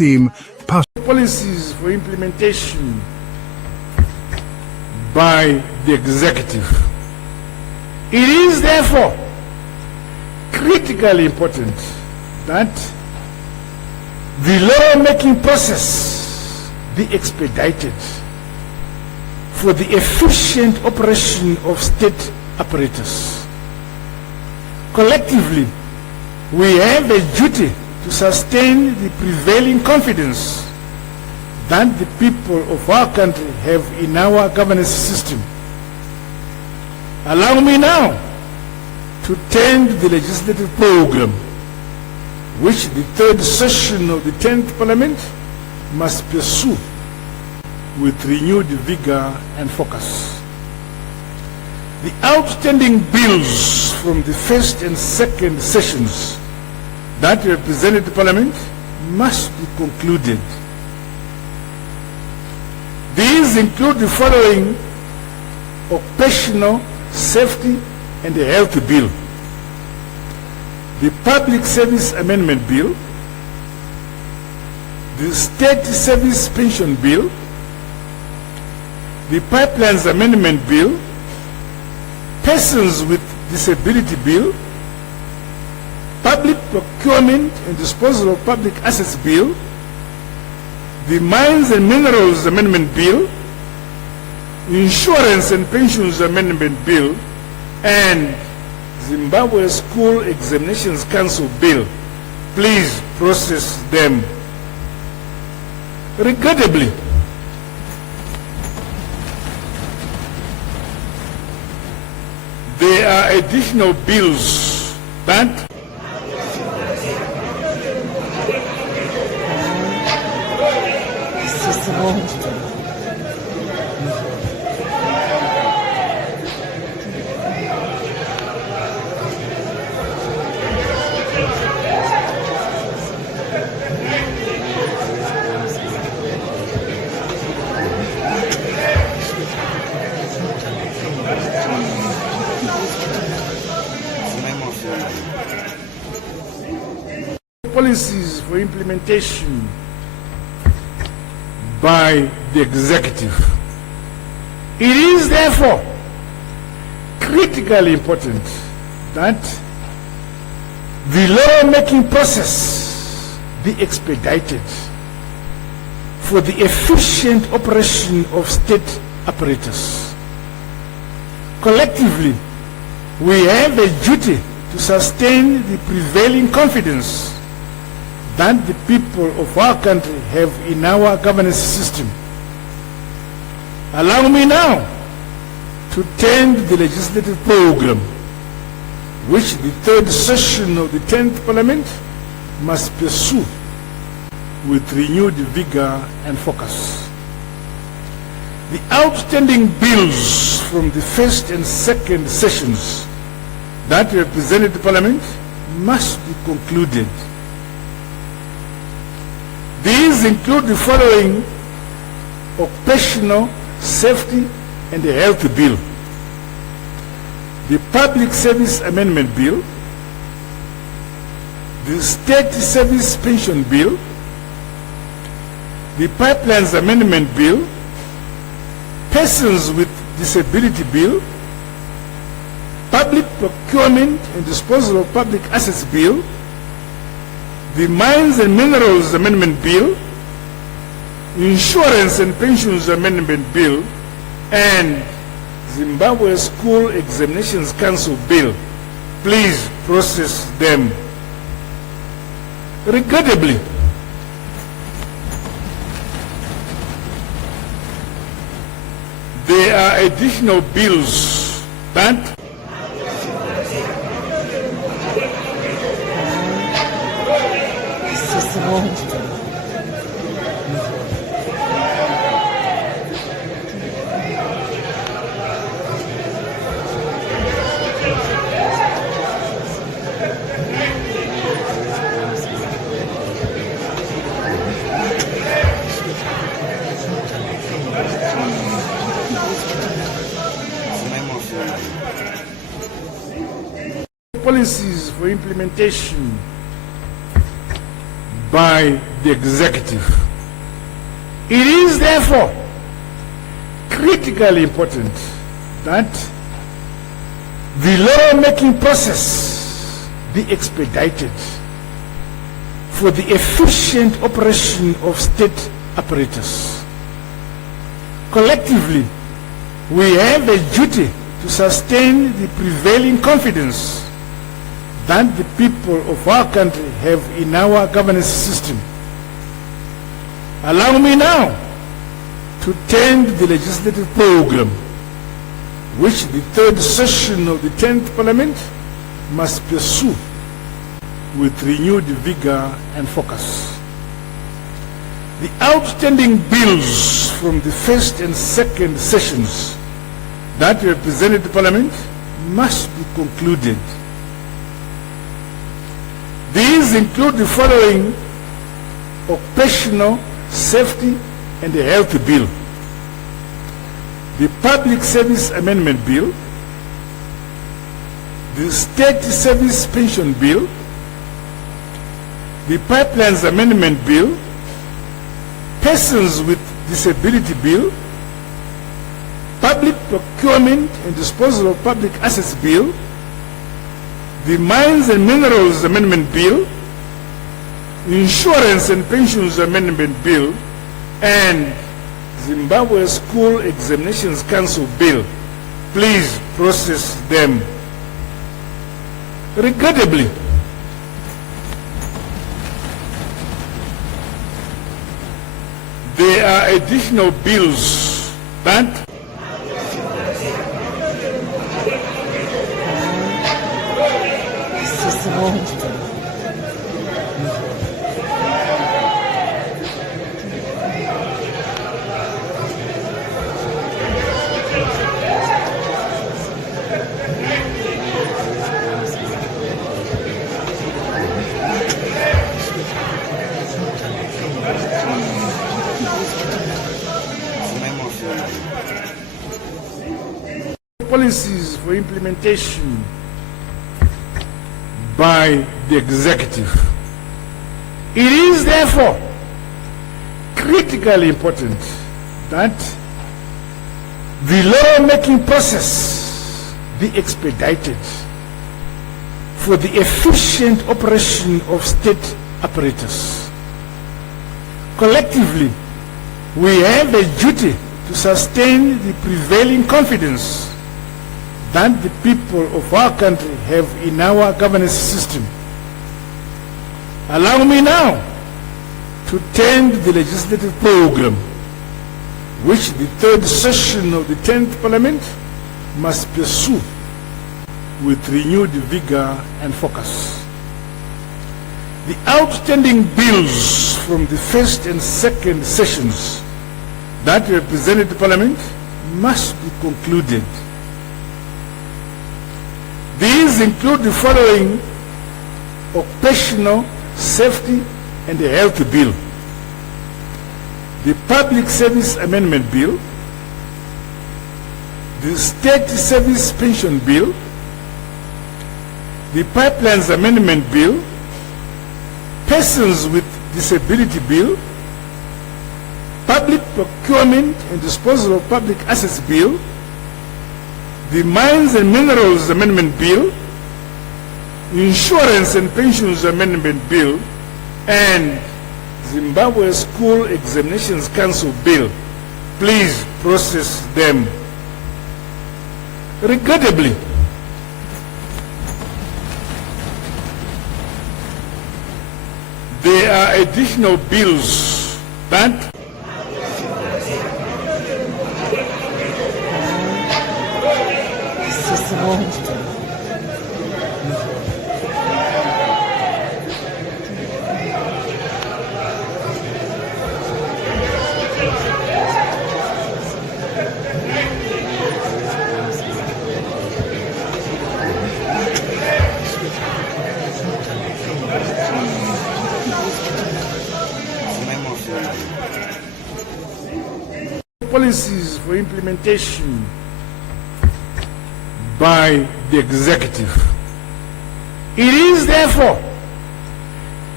theme policies for implementation by the executive. It is therefore critically important that the law-making process be expedited for the efficient operation of state apparatus. Collectively, we have a duty to sustain the prevailing confidence that the people of our country have in our governance system. Allow me now to turn to the legislative program, which the third session of the 10th Parliament must pursue with renewed vigor and focus. The outstanding bills from the first and second sessions that represented the Parliament must be concluded. These include the following: Occupational Safety and the Health Bill, the Public Service Amendment Bill, the State Service Pension Bill, the Pipelines Amendment Bill, Persons with Disability Bill, Public Procurement and Disposal of Public Assets Bill, the Mines and Minerals Amendment Bill, Insurance and Pensions Amendment Bill, and Zimbabwe School Examinations Council Bill. Please process them. Regrettably, there are additional bills that policies for implementation by the executive. It is therefore critically important that the law-making process be expedited for the efficient operation of state apparatus. Collectively, we have a duty to sustain the prevailing confidence that the people of our country have in our governance system. Allow me now to turn to the legislative program, which the third session of the 10th Parliament must pursue with renewed vigor and focus. The outstanding bills from the first and second sessions that represented the Parliament must be concluded. These include the following: Occupational Safety and the Health Bill, the Public Service Amendment Bill, the State Service Pension Bill, the Pipelines Amendment Bill, Persons with Disability Bill, Public Procurement and Disposal of Public Assets Bill, the Mines and Minerals Amendment Bill, Insurance and Pensions Amendment Bill, and Zimbabwe School Examinations Council Bill. Please process them. Regrettably, there are additional bills that policies for implementation by the executive. It is therefore critically important that the law-making process be expedited for the efficient operation of state apparatus. Collectively, we have a duty to sustain the prevailing confidence that the people of our country have in our governance system. Allow me now to tend the legislative program which the third session of the 10th Parliament must pursue with renewed vigor and focus. The outstanding bills from the first and second sessions that represented the Parliament must be concluded. These include the following: Occupational Safety and Health Bill, the Public Service Amendment Bill, the State Service Pension Bill, the Pipelines Amendment Bill, Persons with Disability Bill, Public Procurement and Disposal of Public Assets Bill, the Mines and Minerals Amendment Bill, Insurance and Pensions Amendment Bill, and Zimbabwe School Examinations Council Bill. Please process them. Regrettably, there are additional bills that policies for implementation by the executive. It is therefore critically important that the law-making process be expedited for the efficient operation of state apparatus. Collectively, we have a duty to sustain the prevailing confidence that the people of our country have in our governance system. Allow me now to tend the legislative program which the third session of the 10th Parliament must pursue with renewed vigor and focus. The outstanding bills from the first and second sessions that represented the Parliament must be concluded. These include the following: Occupational Safety and Health Bill, the Public Service Amendment Bill, the State Service Pension Bill, the Pipelines Amendment Bill, Persons with Disability Bill, Public Procurement and Disposal of Public Assets Bill, the Mines and Minerals Amendment Bill, Insurance and Pensions Amendment Bill, and Zimbabwe School Examinations Council Bill. Please process them. Regrettably, there are additional bills that policies for implementation by the executive. It is therefore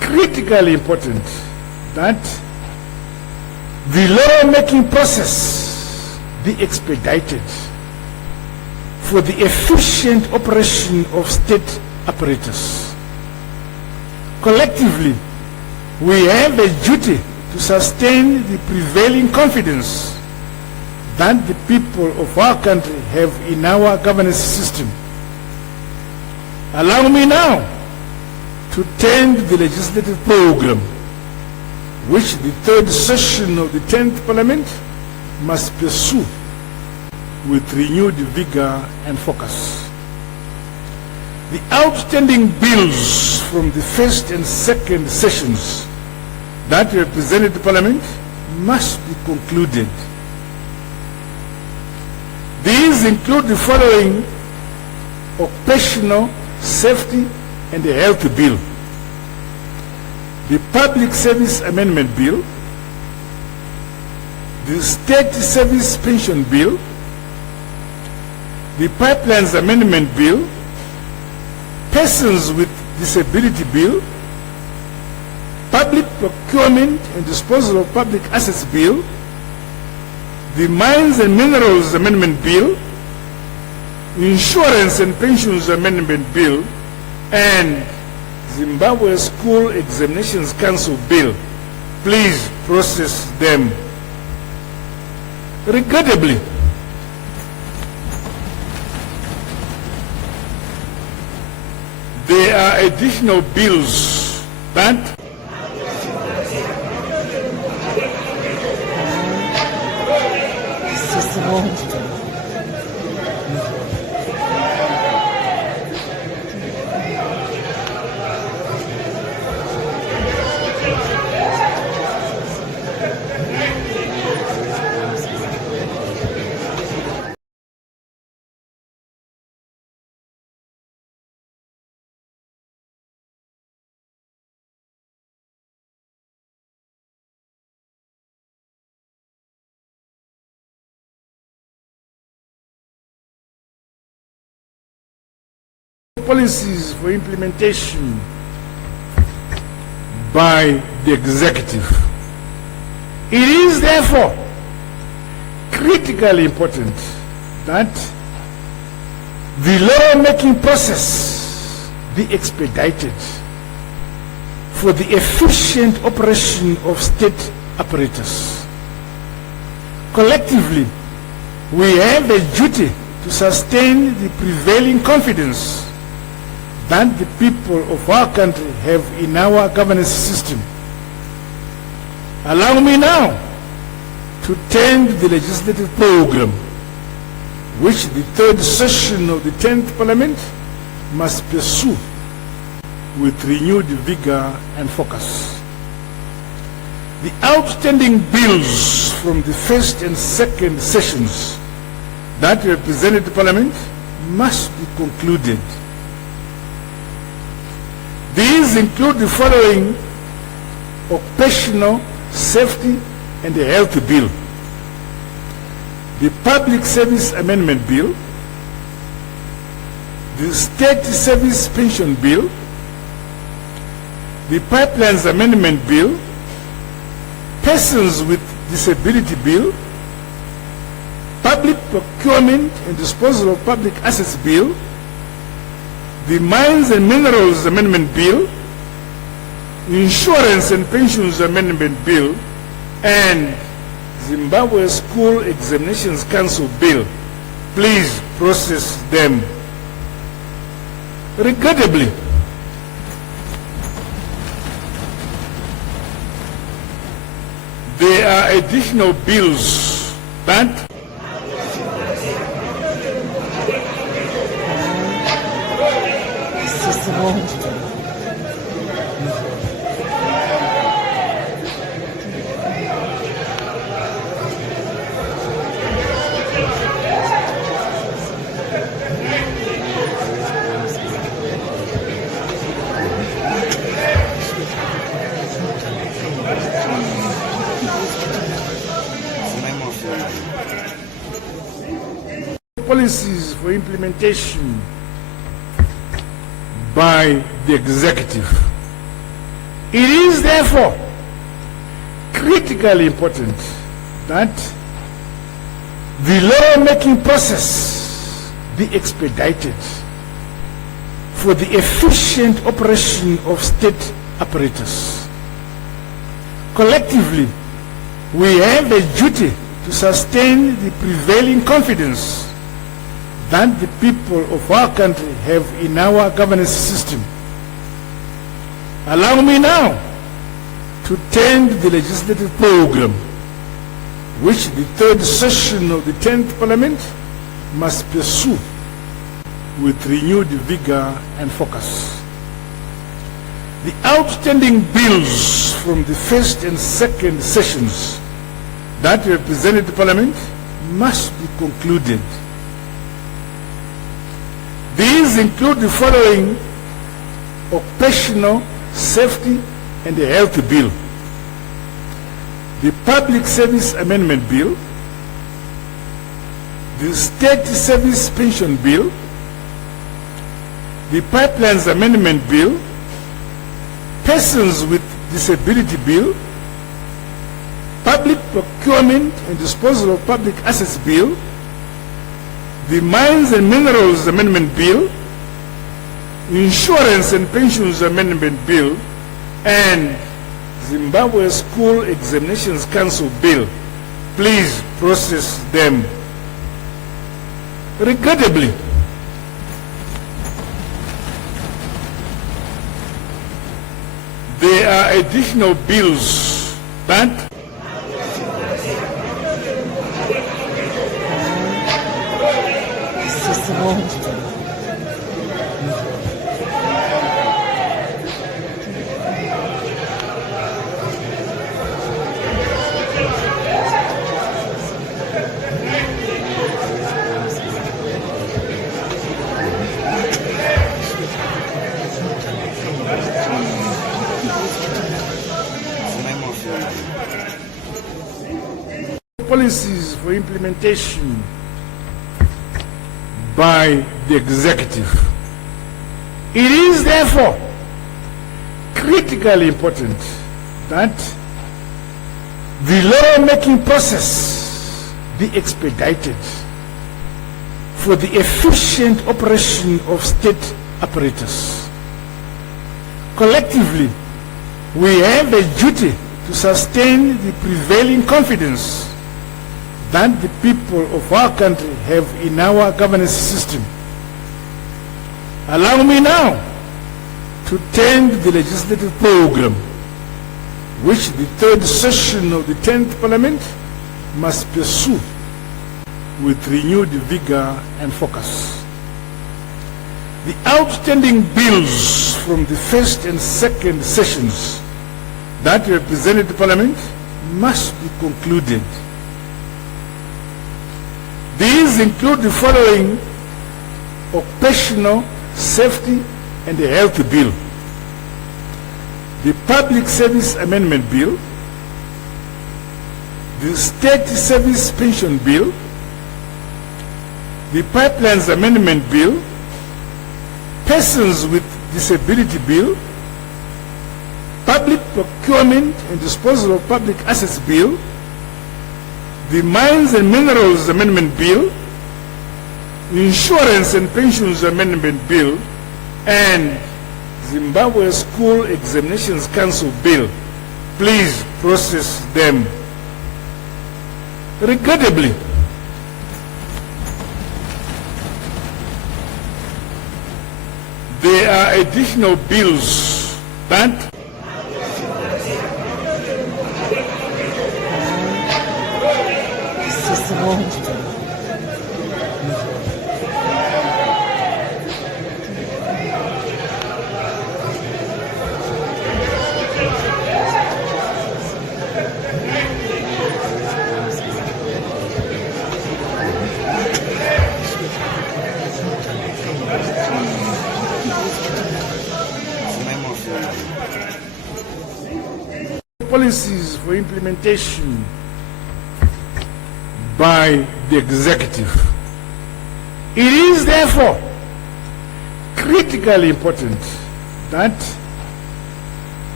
critically important that the law-making process be expedited for the efficient operation of state apparatus. Collectively, we have a duty to sustain the prevailing confidence that the people of our country have in our governance system. Allow me now to tend the legislative program which the third session of the 10th Parliament must pursue with renewed vigor and focus. The outstanding bills from the first and second sessions that represented the Parliament must be concluded. These include the following: Occupational Safety and Health Bill, the Public Service Amendment Bill, the State Service Pension Bill, the Pipelines Amendment Bill, Persons with Disability Bill, Public Procurement and Disposal of Public Assets Bill, the Mines and Minerals Amendment Bill, Insurance and Pensions Amendment Bill, and Zimbabwe School Examinations Council Bill. Please process them. Regrettably, there are additional bills that policies for implementation by the executive. It is therefore critically important that the law-making process be expedited for the efficient operation of state apparatus. Collectively, we have a duty to sustain the prevailing confidence that the people of our country have in our governance system. Allow me now to tend the legislative program which the third session of the 10th Parliament must pursue with renewed vigor and focus. The outstanding bills from the first and second sessions that represented the Parliament must be concluded. These include the following: Occupational Safety and Health Bill, the Public Service Amendment Bill, the State Service Pension Bill, the Pipelines Amendment Bill, Persons with Disability Bill, Public Procurement and Disposal of Public Assets Bill, the Mines and Minerals Amendment Bill, Insurance and Pensions Amendment Bill, and Zimbabwe School Examinations Council Bill. Please process them. Regrettably, there are additional bills that policies for implementation by the executive. It is therefore critically important that the law-making process be expedited for the efficient operation of state apparatus. Collectively, we have a duty to sustain the prevailing confidence that the people of our country have in our governance system. Allow me now to tend the legislative program which the third session of the 10th Parliament must pursue with renewed vigor and focus. The outstanding bills from the first and second sessions that represented the Parliament must be concluded. These include the following: Occupational Safety and the Health Bill, the Public Service Amendment Bill, the State Service Pension Bill, the Pipelines Amendment Bill, Persons with Disability Bill, Public Procurement and Disposal of Public Assets Bill, the Mines and Minerals Amendment Bill, Insurance and Pensions Amendment Bill, and Zimbabwe School Examinations Council Bill. Please process them. Regrettably, there are additional bills that policies for implementation by the executive. It is therefore critically important that the law-making process be expedited for the efficient operation of state apparatus. Collectively, we have a duty to sustain the prevailing confidence that the people of our country have in our governance system. Allow me now to tend the legislative program which the third session of the 10th Parliament must pursue with renewed vigor and focus. The outstanding bills from the first and second sessions that represented the Parliament must be concluded. These include the following: Occupational Safety and the Health Bill, the Public Service Amendment Bill, the State Service Pension Bill, the Pipelines Amendment Bill, Persons with Disability Bill, Public Procurement and Disposal of Public Assets Bill, the Mines and Minerals Amendment Bill, Insurance and Pensions Amendment Bill, and Zimbabwe School Examinations Council Bill. Please process them. Regrettably, there are additional bills that policies for implementation by the executive. It is therefore critically important that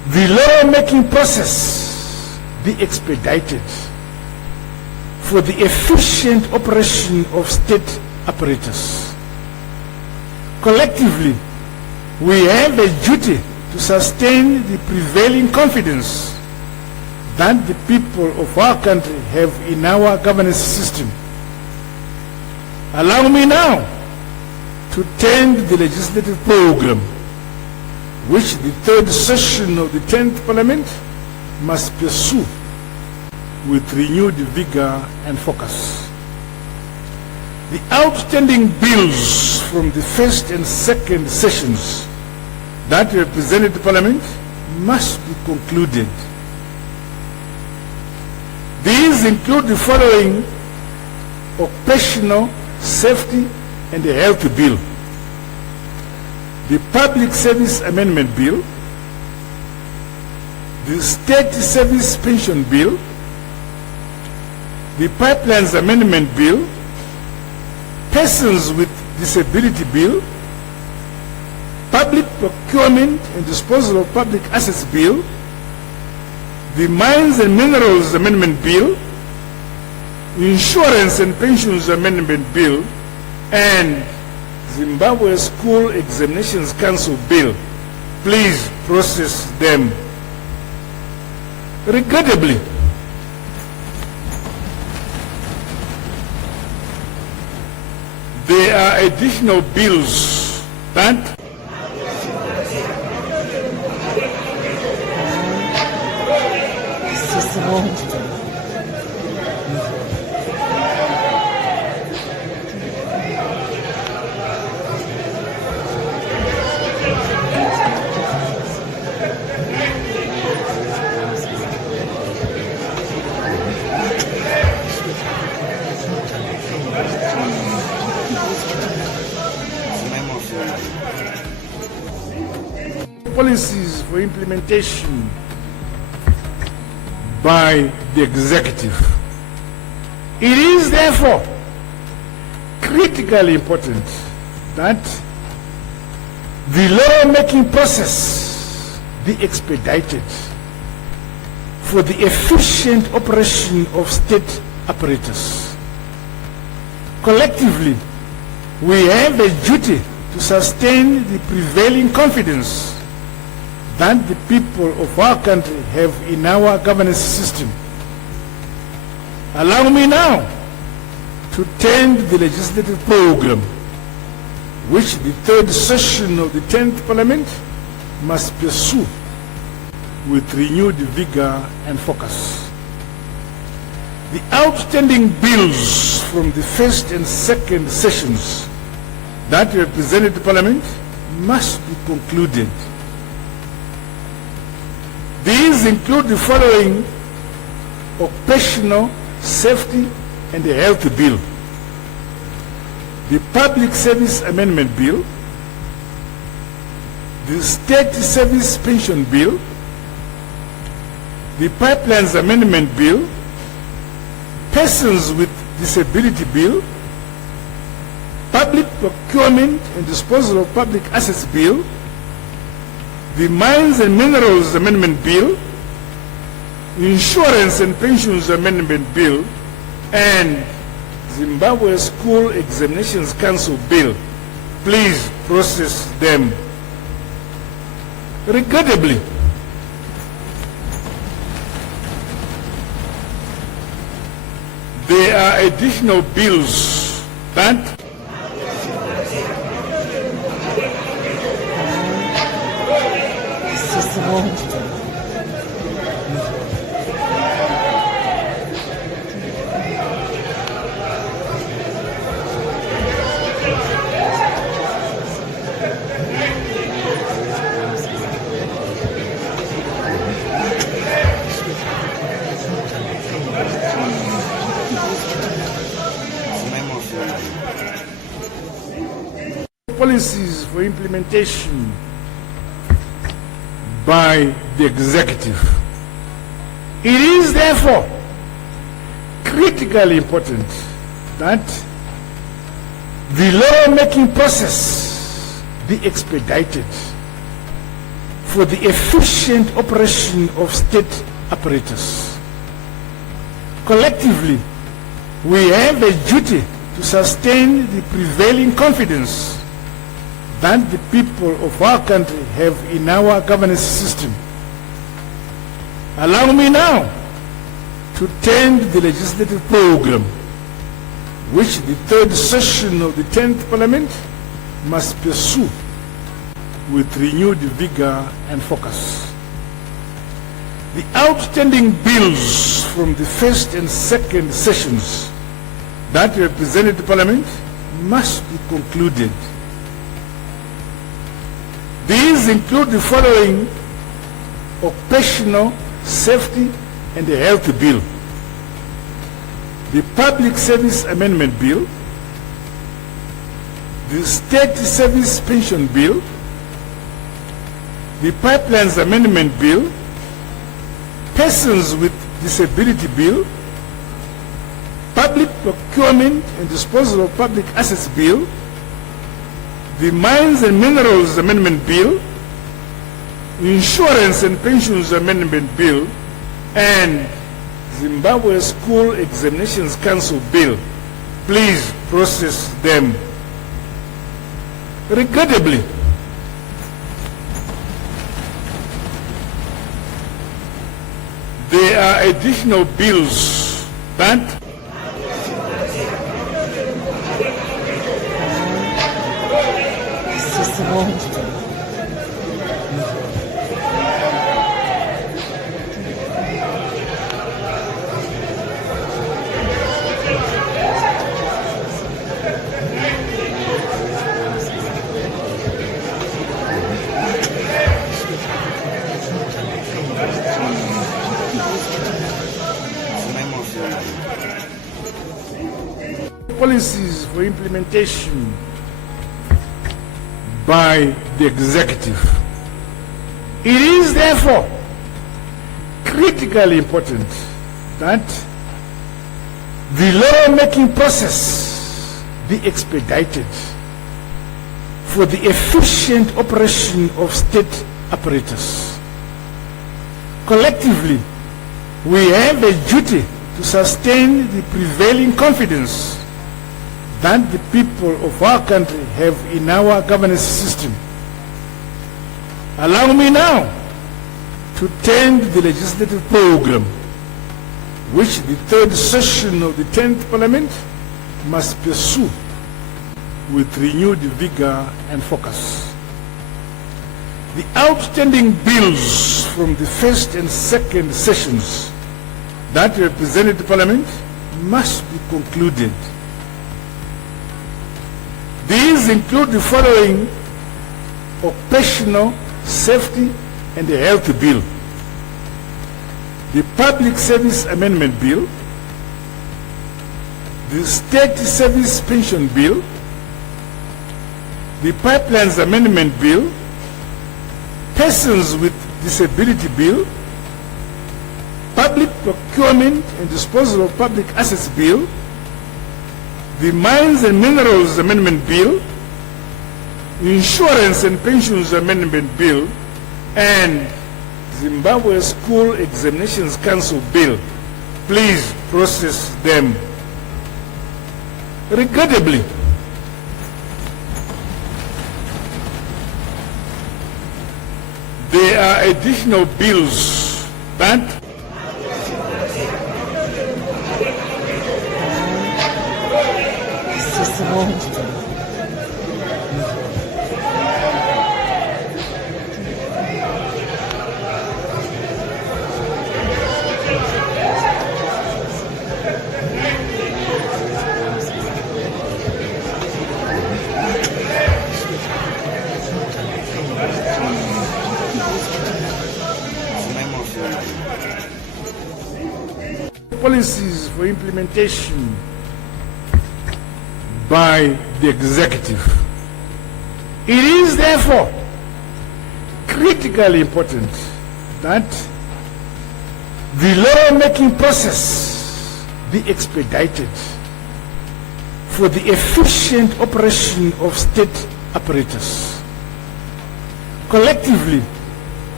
the law-making process be expedited for the efficient operation of state apparatus. Collectively, we have a duty to sustain the prevailing confidence that the people of our country have in our governance system. Allow me now to tend the legislative program which the third session of the 10th Parliament must pursue with renewed vigor and focus. The outstanding bills from the first and second sessions that represented the Parliament must be concluded. These include the following: Occupational Safety and Health Bill, the Public Service Amendment Bill, the State Service Pension Bill, the Pipelines Amendment Bill, Persons with Disability Bill, Public Procurement and Disposal of Public Assets Bill, the Mines and Minerals Amendment Bill, Insurance and Pensions Amendment Bill, and Zimbabwe School Examinations Council Bill. Please process them. Regrettably, there are additional bills that policies for implementation by the executive. It is therefore critically important that the law-making process be expedited for the efficient operation of state apparatus. Collectively, we have a duty to sustain the prevailing confidence that the people of our country have in our governance system. Allow me now to tend the legislative program which the third session of the 10th Parliament must pursue with renewed vigor and focus. The outstanding bills from the first and second sessions that represented the Parliament must be concluded. These include the following: Occupational Safety and Health Bill, the Public Service Amendment Bill, the State Service Pension Bill, the Pipelines Amendment Bill, Persons with Disability Bill, Public Procurement and Disposal of Public Assets Bill, the Mines and Minerals Amendment Bill, Insurance and Pensions Amendment Bill, and Zimbabwe School Examinations Council Bill. Please process them. Regrettably, there are additional bills that policies for implementation by the executive. It is therefore critically important that the law-making process be expedited for the efficient operation of state apparatus. Collectively, we have a duty to sustain the prevailing confidence that the people of our country have in our governance system. Allow me now to tend the legislative program which the third session of the 10th Parliament must pursue with renewed vigor and focus. The outstanding bills from the first and second sessions that represented the Parliament must be concluded. These include the following: Occupational Safety and Health Bill, the Public Service Amendment Bill, the State Service Pension Bill, the Pipelines Amendment Bill, Persons with Disability Bill, Public Procurement and Disposal of Public Assets Bill, the Mines and Minerals Amendment Bill, Insurance and Pensions Amendment Bill, and Zimbabwe School Examinations Council Bill. Please process them. Regrettably, there are additional bills that policies for implementation by the executive. It is therefore critically important that the law-making process be expedited for the efficient operation of state apparatus. Collectively, we have a duty to sustain the prevailing confidence that the people of our country have in our governance system. Allow me now to tend the legislative program which the third session of the 10th Parliament must pursue with renewed vigor and focus. The outstanding bills from the first and second sessions that represented the Parliament must be concluded. These include the following: Occupational Safety and Health Bill, the Public Service Amendment Bill, the State Service Pension Bill, the Pipelines Amendment Bill, Persons with Disability Bill, Public Procurement and Disposal of Public Assets Bill, the Mines and Minerals Amendment Bill, Insurance and Pensions Amendment Bill, and Zimbabwe School Examinations Council Bill. Please process them. Regrettably, there are additional bills that policies for implementation by the executive. It is therefore critically important that the law-making process be expedited for the efficient operation of state apparatus. Collectively,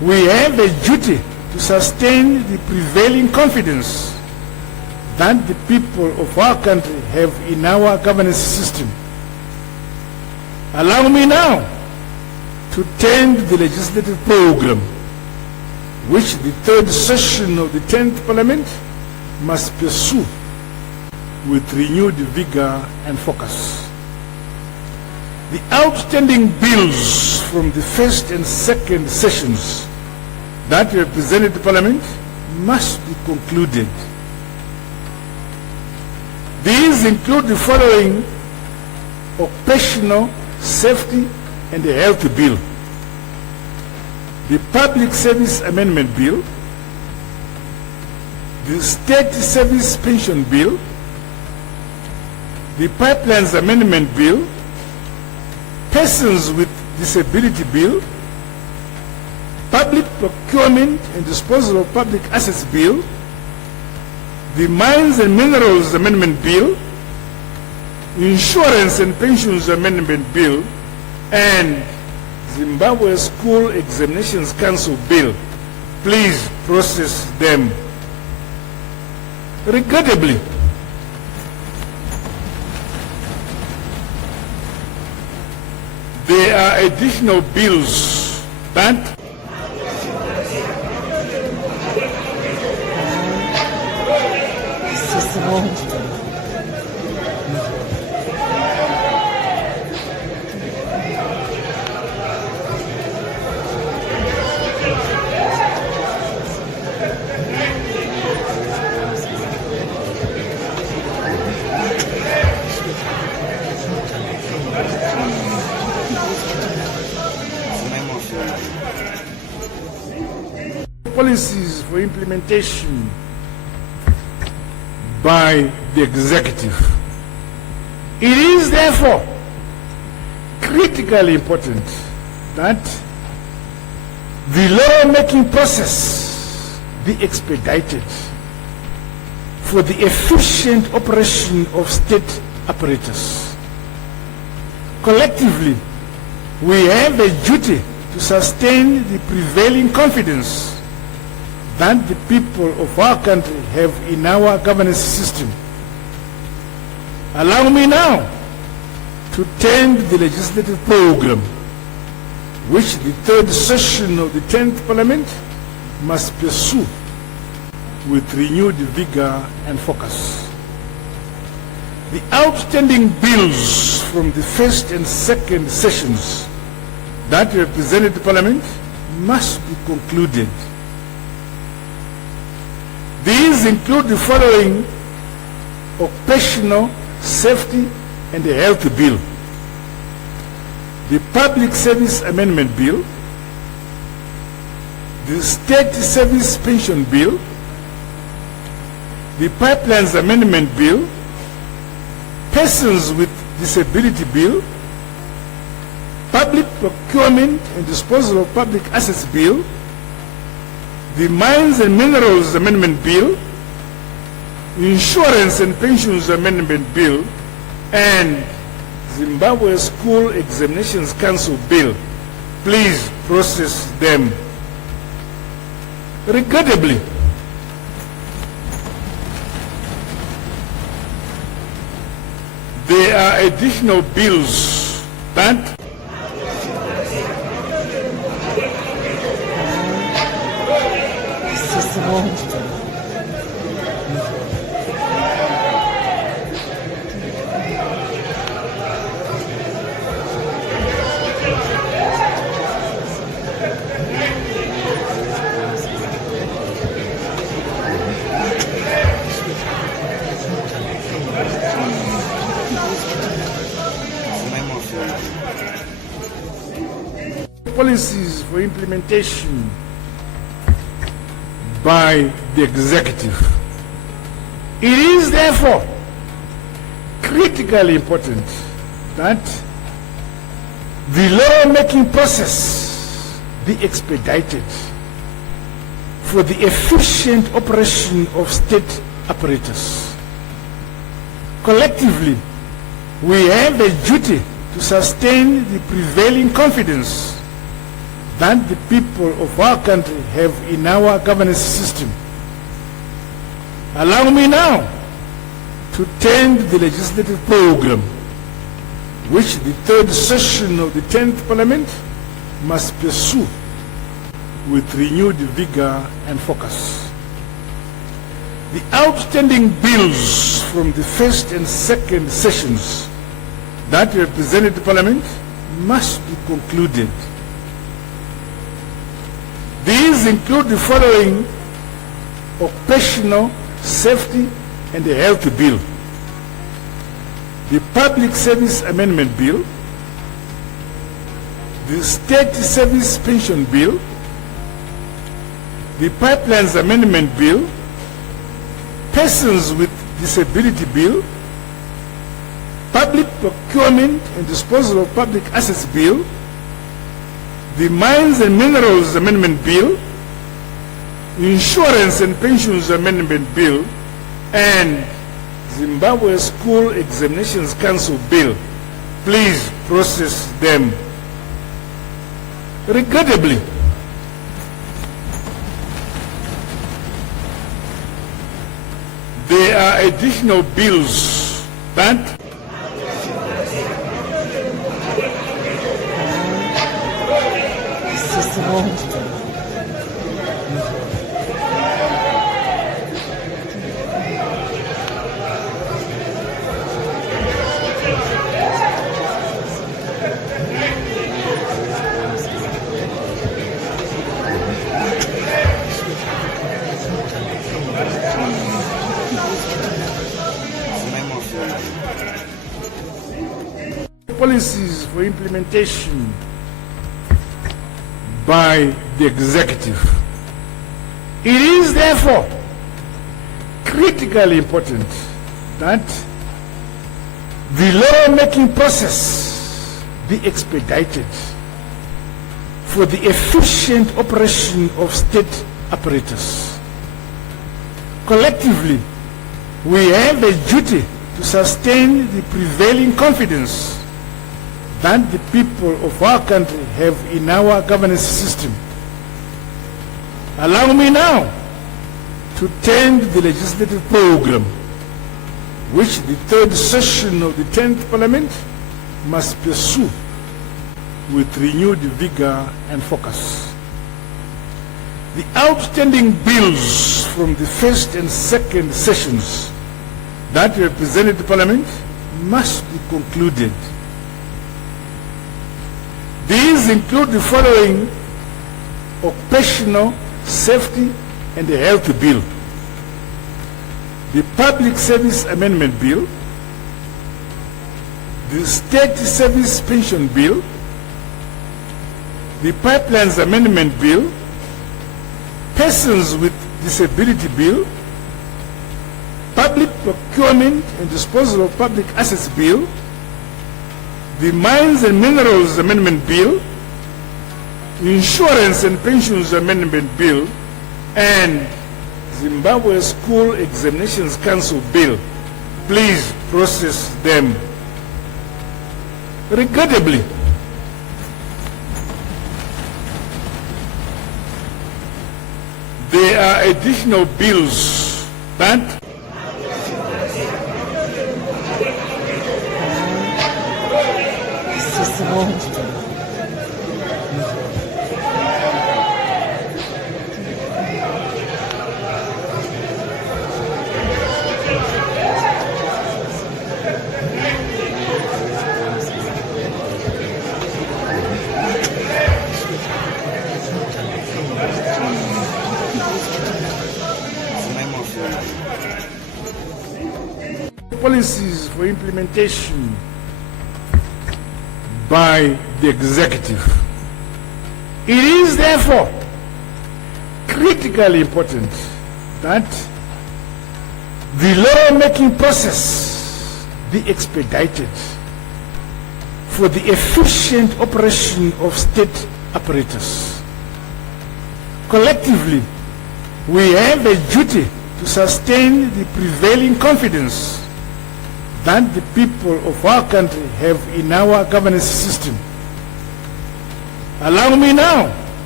we have a duty to sustain the prevailing confidence that the people of our country have in our governance system. Allow me now to tend the legislative program which the third session of the 10th Parliament must pursue with renewed vigor and focus. The outstanding bills from the first and second sessions that represented the Parliament must be concluded. These include the following: Occupational Safety and Health Bill, the Public Service Amendment Bill, the State Service Pension Bill, the Pipelines Amendment Bill, Persons with Disability Bill, Public Procurement and Disposal of Public Assets Bill, the Mines and Minerals Amendment Bill, Insurance and Pensions Amendment Bill, and Zimbabwe School Examinations Council Bill. Please process them. Regrettably, there are additional bills that policies for implementation by the executive. It is therefore critically important that the law-making process be expedited for the efficient operation of state apparatus. Collectively, we have a duty to sustain the prevailing confidence that the people of our country have in our governance system. Allow me now to tend the legislative program which the third session of the 10th Parliament must pursue with renewed vigor and focus. The outstanding bills from the first and second sessions that represented the Parliament must be concluded. These include the following: Occupational Safety and Health Bill, the Public Service Amendment Bill, the State Service Pension Bill, the Pipelines Amendment Bill, Persons with Disability Bill, Public Procurement and Disposal of Public Assets Bill, the Mines and Minerals Amendment Bill, Insurance and Pensions Amendment Bill, and Zimbabwe School Examinations Council Bill. Please process them. Regrettably, there are additional bills that policies for implementation by the executive. It is therefore critically important that the law-making process be expedited for the efficient operation of state apparatus. Collectively, we have a duty to sustain the prevailing confidence that the people of our country have in our governance system. Allow me now to tend the legislative program which the third session of the 10th Parliament must pursue with renewed vigor and focus. The outstanding bills from the first and second sessions that represented the Parliament must be concluded. These include the following: Occupational Safety and the Health Bill, the Public Service Amendment Bill, the State Service Pension Bill, the Pipelines Amendment Bill, Persons with Disability Bill, Public Procurement and Disposal of Public Assets Bill, the Mines and Minerals Amendment Bill, Insurance and Pensions Amendment Bill, and Zimbabwe School Examinations Council Bill. Please process them. Regrettably, there are additional bills that policies for implementation by the executive. It is therefore critically important that the law-making process be expedited for the efficient operation of state apparatus. Collectively, we have a duty to sustain the prevailing confidence that the people of our country have in our governance system. Allow me now to tend the legislative program which the third session of the 10th Parliament must pursue with renewed vigor and focus. The outstanding bills from the first and second sessions that represented the Parliament must be concluded. These include the following: Occupational Safety and the Health Bill, the Public Service Amendment Bill, the State Service Pension Bill, the Pipelines Amendment Bill, Persons with Disability Bill, Public Procurement and Disposal of Public Assets Bill, the Mines and Minerals Amendment Bill, Insurance and Pensions Amendment Bill, and Zimbabwe School Examinations Council Bill. Please process them. Regrettably, there are additional bills that policies for implementation by the executive. It is therefore critically important that the law-making process be expedited for the efficient operation of state apparatus. Collectively, we have a duty to sustain the prevailing confidence that the people of our country have in our governance system. Allow me now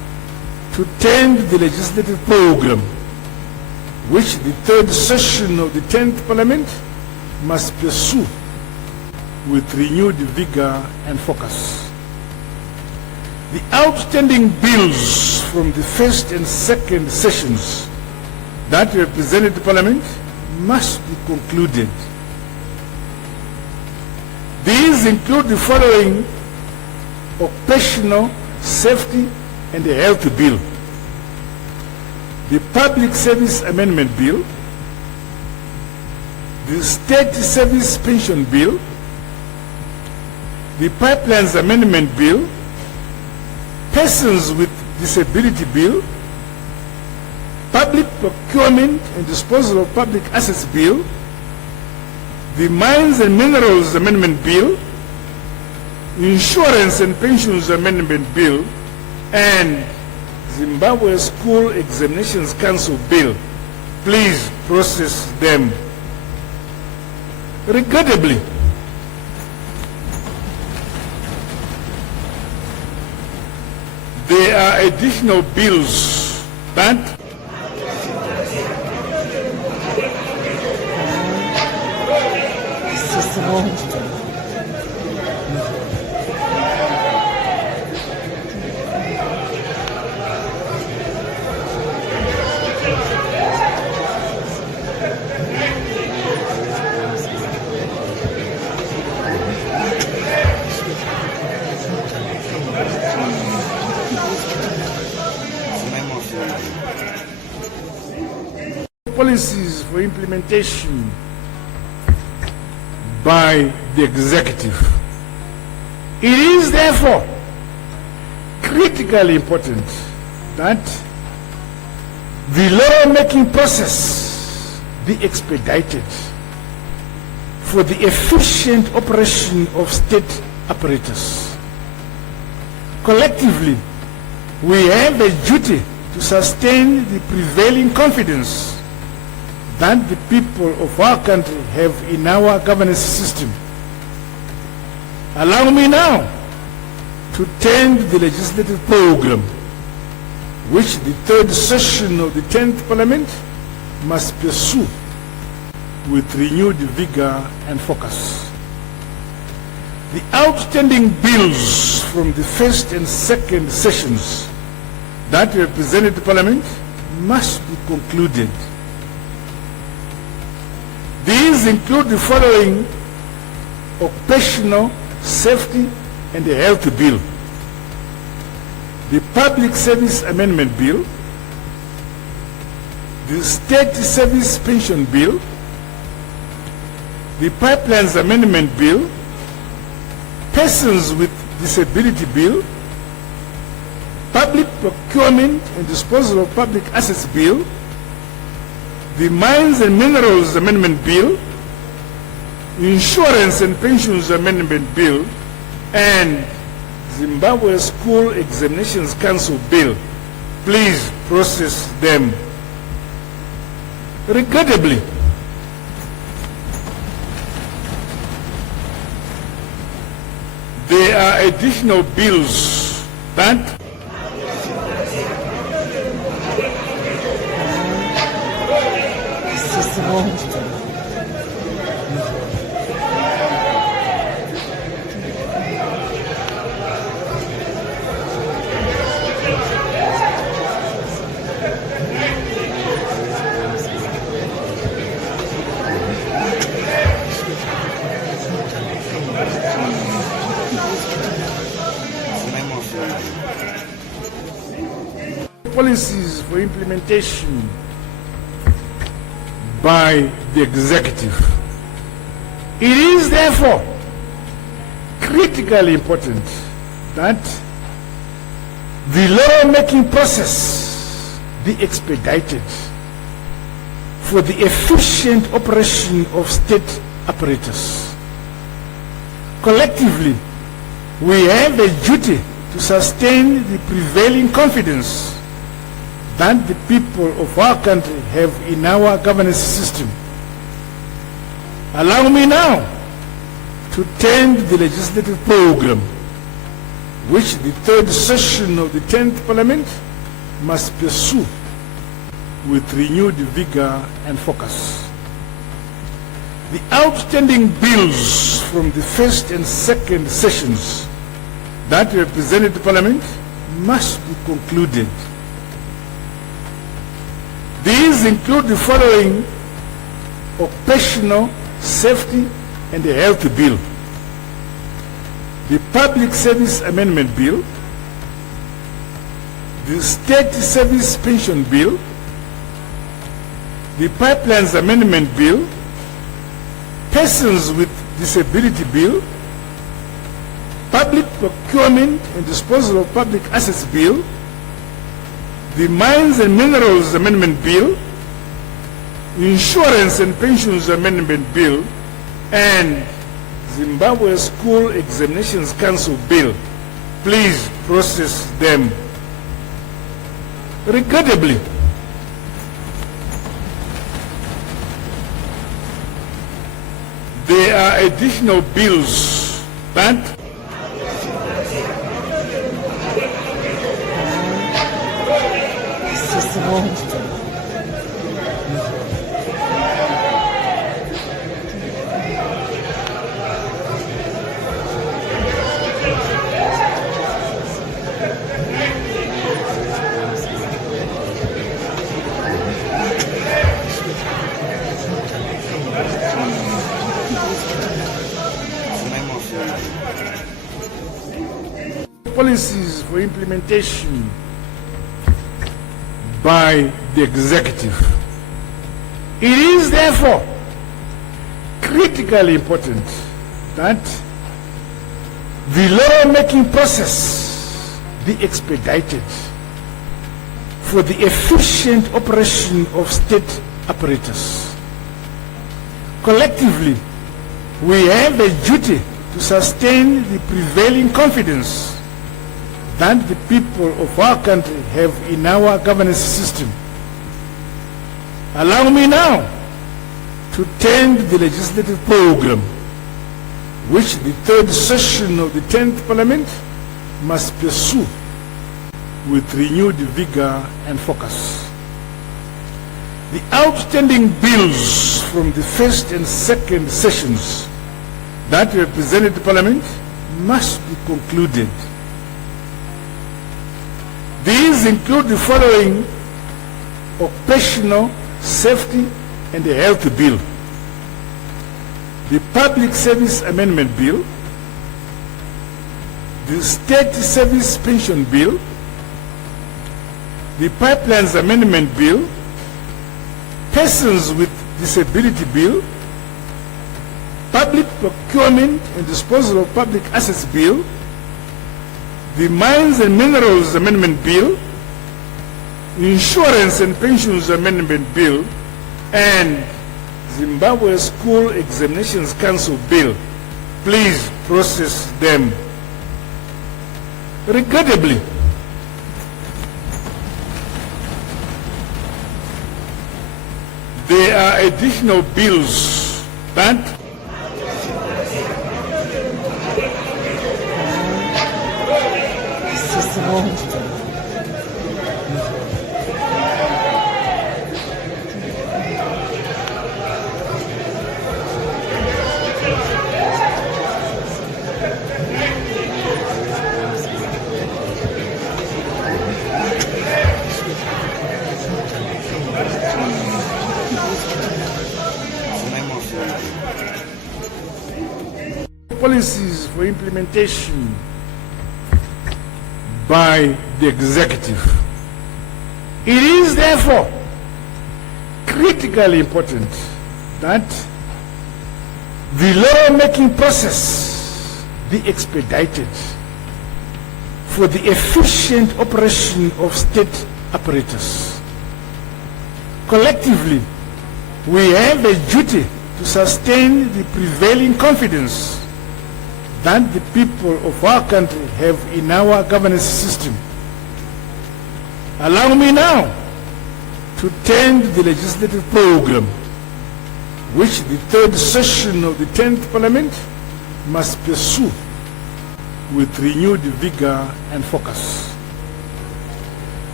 to tend the legislative program which the third session of the 10th Parliament must pursue with renewed vigor and focus. The outstanding bills from the first and second sessions that represented the Parliament must be concluded. These include the following: Occupational Safety and Health Bill, the Public Service Amendment Bill, the State Service Pension Bill, the Pipelines Amendment Bill, Persons with Disability Bill, Public Procurement and Disposal of Public Assets Bill, the Mines and Minerals Amendment Bill, Insurance and Pensions Amendment Bill, and Zimbabwe School Examinations Council Bill. Please process them. Regrettably, there are additional bills that policies for implementation by the executive. It is therefore critically important that the law-making process be expedited for the efficient operation of state apparatus. Collectively, we have a duty to sustain the prevailing confidence that the people of our country have in our governance system. Allow me now to tend the legislative program which the third session of the 10th Parliament must pursue with renewed vigor and focus. The outstanding bills from the first and second sessions that represented the Parliament must be concluded. These include the following: Occupational Safety and Health Bill, the Public Service Amendment Bill, the State Service Pension Bill, the Pipelines Amendment Bill, Persons with Disability Bill, Public Procurement and Disposal of Public Assets Bill, the Mines and Minerals Amendment Bill, Insurance and Pensions Amendment Bill, and Zimbabwe School Examinations Council Bill. Please process them. Regrettably, there are additional bills that policies for implementation by the executive. It is therefore critically important that the law-making process be expedited for the efficient operation of state apparatus. Collectively, we have a duty to sustain the prevailing confidence that the people of our country have in our governance system. Allow me now to tend the legislative program which the third session of the 10th Parliament must pursue with renewed vigor and focus. The outstanding bills from the first and second sessions that represented the Parliament must be concluded. These include the following: Occupational Safety and Health Bill, the Public Service Amendment Bill, the State Service Pension Bill, the Pipelines Amendment Bill, Persons with Disability Bill, Public Procurement and Disposal of Public Assets Bill, the Mines and Minerals Amendment Bill, Insurance and Pensions Amendment Bill, and Zimbabwe School Examinations Council Bill. Please process them. Regrettably, there are additional bills that policies for implementation by the executive. It is therefore critically important that the law-making process be expedited for the efficient operation of state apparatus. Collectively, we have a duty to sustain the prevailing confidence that the people of our country have in our governance system. Allow me now to tend the legislative program which the third session of the 10th Parliament must pursue with renewed vigor and focus. The outstanding bills from the first and second sessions that represented the Parliament must be concluded. These include the following: Occupational Safety and Health Bill, the Public Service Amendment Bill, the State Service Pension Bill, the Pipelines Amendment Bill, Persons with Disability Bill, Public Procurement and Disposal of Public Assets Bill, the Mines and Minerals Amendment Bill, Insurance and Pensions Amendment Bill, and Zimbabwe School Examinations Council Bill. Please process them. Regrettably, there are additional bills that policies for implementation by the executive. It is therefore critically important that the law-making process be expedited for the efficient operation of state apparatus. Collectively, we have a duty to sustain the prevailing confidence that the people of our country have in our governance system. Allow me now to tend the legislative program which the third session of the 10th Parliament must pursue with renewed vigor and focus.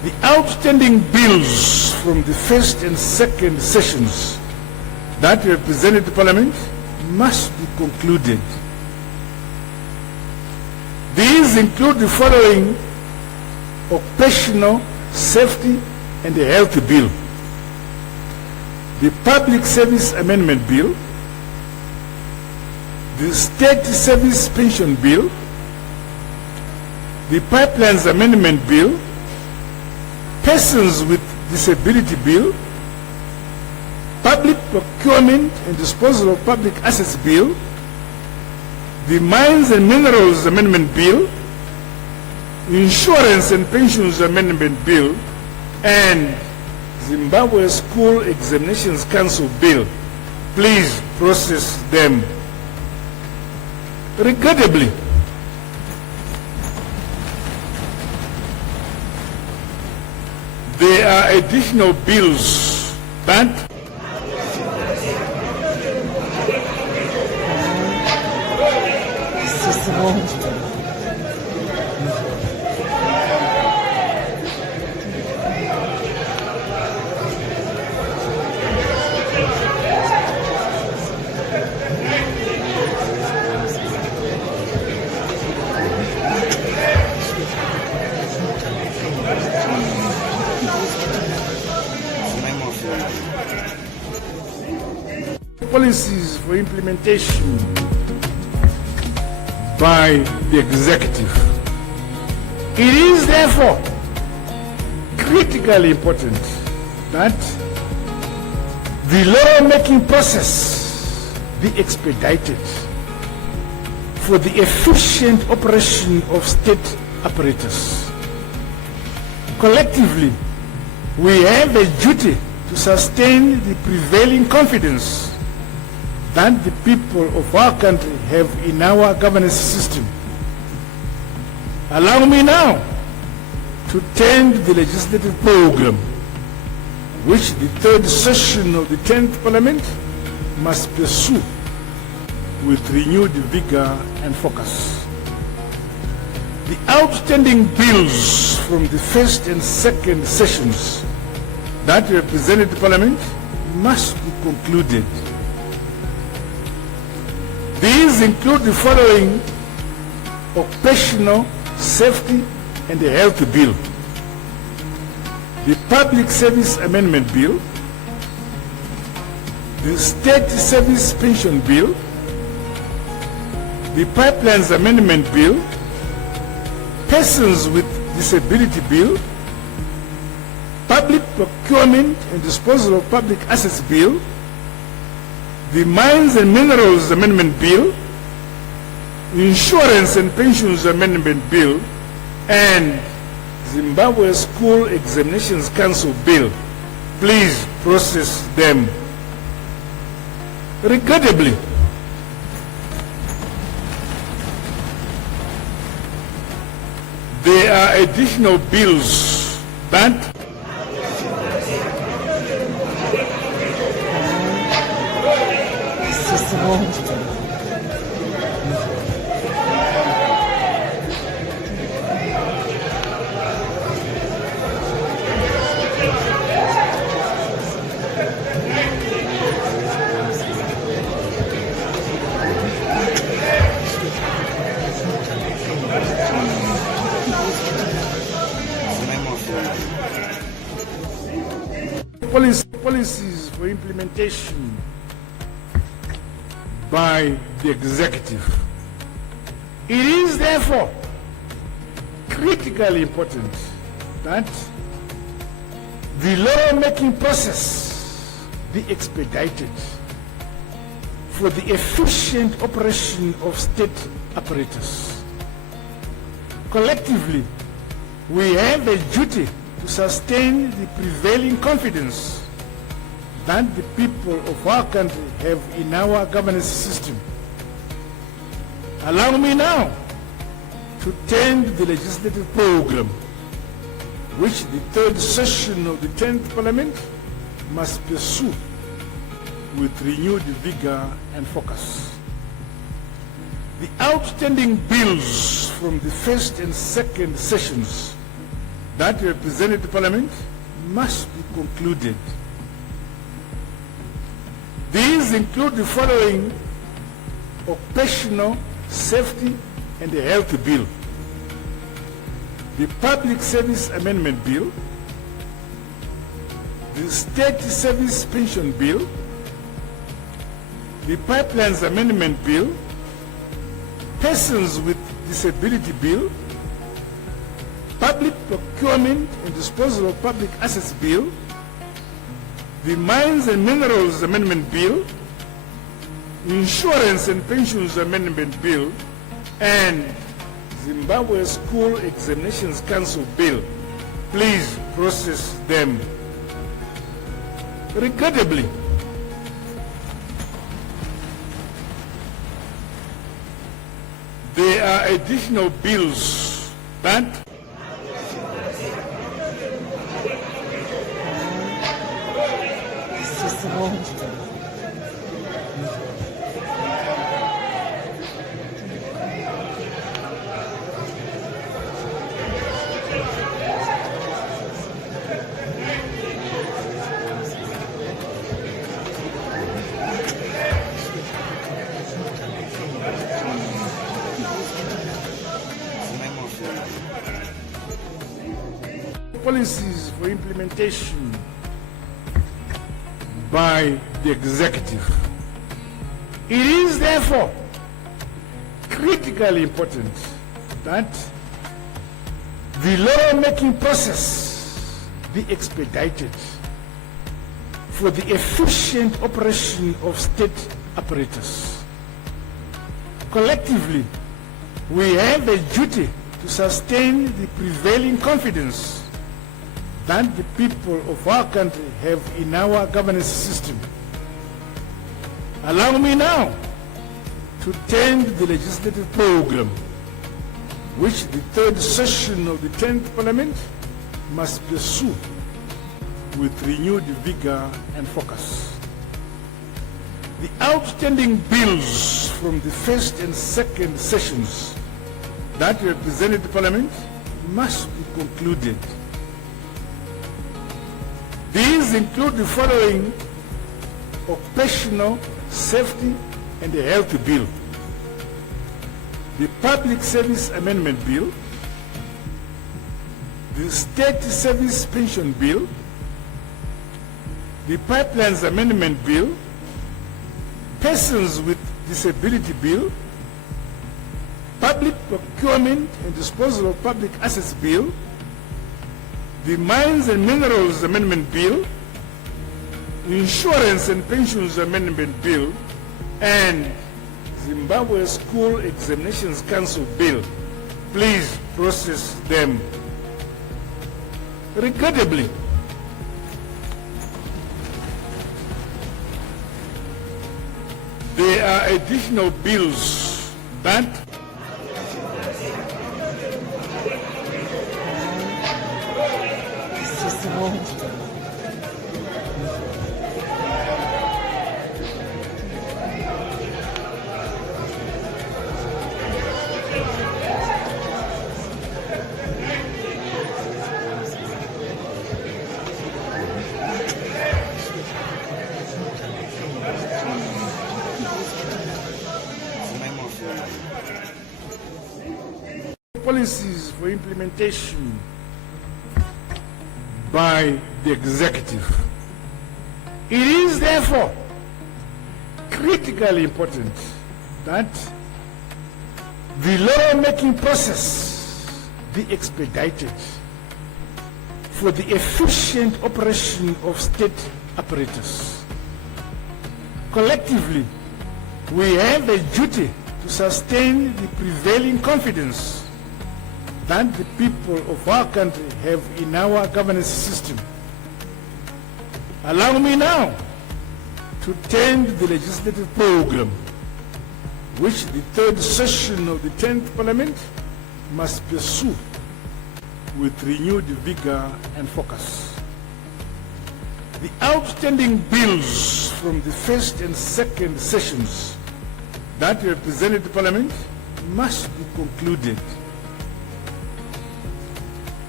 The outstanding bills from the first and second sessions that represented the Parliament must be concluded. These include the following: Occupational Safety and Health Bill, the Public Service Amendment Bill, the State Service Pension Bill, the Pipelines Amendment Bill, Persons with Disability Bill, Public Procurement and Disposal of Public Assets Bill, the Mines and Minerals Amendment Bill, Insurance and Pensions Amendment Bill, and Zimbabwe School Examinations Council Bill. Please process them. Regrettably, there are additional bills that policies for implementation by the executive. It is therefore critically important that the law-making process be expedited for the efficient operation of state apparatus. Collectively, we have a duty to sustain the prevailing confidence that the people of our country have in our governance system. Allow me now to tend the legislative program which the third session of the 10th Parliament must pursue with renewed vigor and focus. The outstanding bills from the first and second sessions that represented the Parliament must be concluded. These include the following: Occupational Safety and Health Bill, the Public Service Amendment Bill, the State Service Pension Bill, the Pipelines Amendment Bill, Persons with Disability Bill, Public Procurement and Disposal of Public Assets Bill, the Mines and Minerals Amendment Bill, Insurance and Pensions Amendment Bill, and Zimbabwe School Examinations Council Bill. Please process them. Regrettably, there are additional bills that policies for implementation by the executive. It is therefore critically important that the law-making process be expedited for the efficient operation of state apparatus. Collectively, we have a duty to sustain the prevailing confidence that the people of our country have in our governance system. Allow me now to tend the legislative program which the third session of the 10th Parliament must pursue with renewed vigor and focus. The outstanding bills from the first and second sessions that represented the Parliament must be concluded. These include the following: Occupational Safety and Health Bill, the Public Service Amendment Bill, the State Service Pension Bill, the Pipelines Amendment Bill, Persons with Disability Bill, Public Procurement and Disposal of Public Assets Bill, the Mines and Minerals Amendment Bill, Insurance and Pensions Amendment Bill, and Zimbabwe School Examinations Council Bill. Please process them. Regrettably, there are additional bills that policies for implementation by the executive. It is therefore critically important that the law-making process be expedited for the efficient operation of state apparatus. Collectively, we have a duty to sustain the prevailing confidence that the people of our country have in our governance system. Allow me now to tend the legislative program which the third session of the 10th Parliament must pursue with renewed vigor and focus. The outstanding bills from the first and second sessions that represented the Parliament must be concluded. These include the following: Occupational Safety and Health Bill, the Public Service Amendment Bill, the State Service Pension Bill, the Pipelines Amendment Bill, Persons with Disability Bill, Public Procurement and Disposal of Public Assets Bill, the Mines and Minerals Amendment Bill, Insurance and Pensions Amendment Bill, and Zimbabwe School Examinations Council Bill. Please process them. Regrettably, there are additional bills that policies for implementation by the executive. It is therefore critically important that the law-making process be expedited for the efficient operation of state apparatus. Collectively, we have a duty to sustain the prevailing confidence that the people of our country have in our governance system. Allow me now to tend the legislative program which the third session of the 10th Parliament must pursue with renewed vigor and focus. The outstanding bills from the first and second sessions that represented the Parliament must be concluded.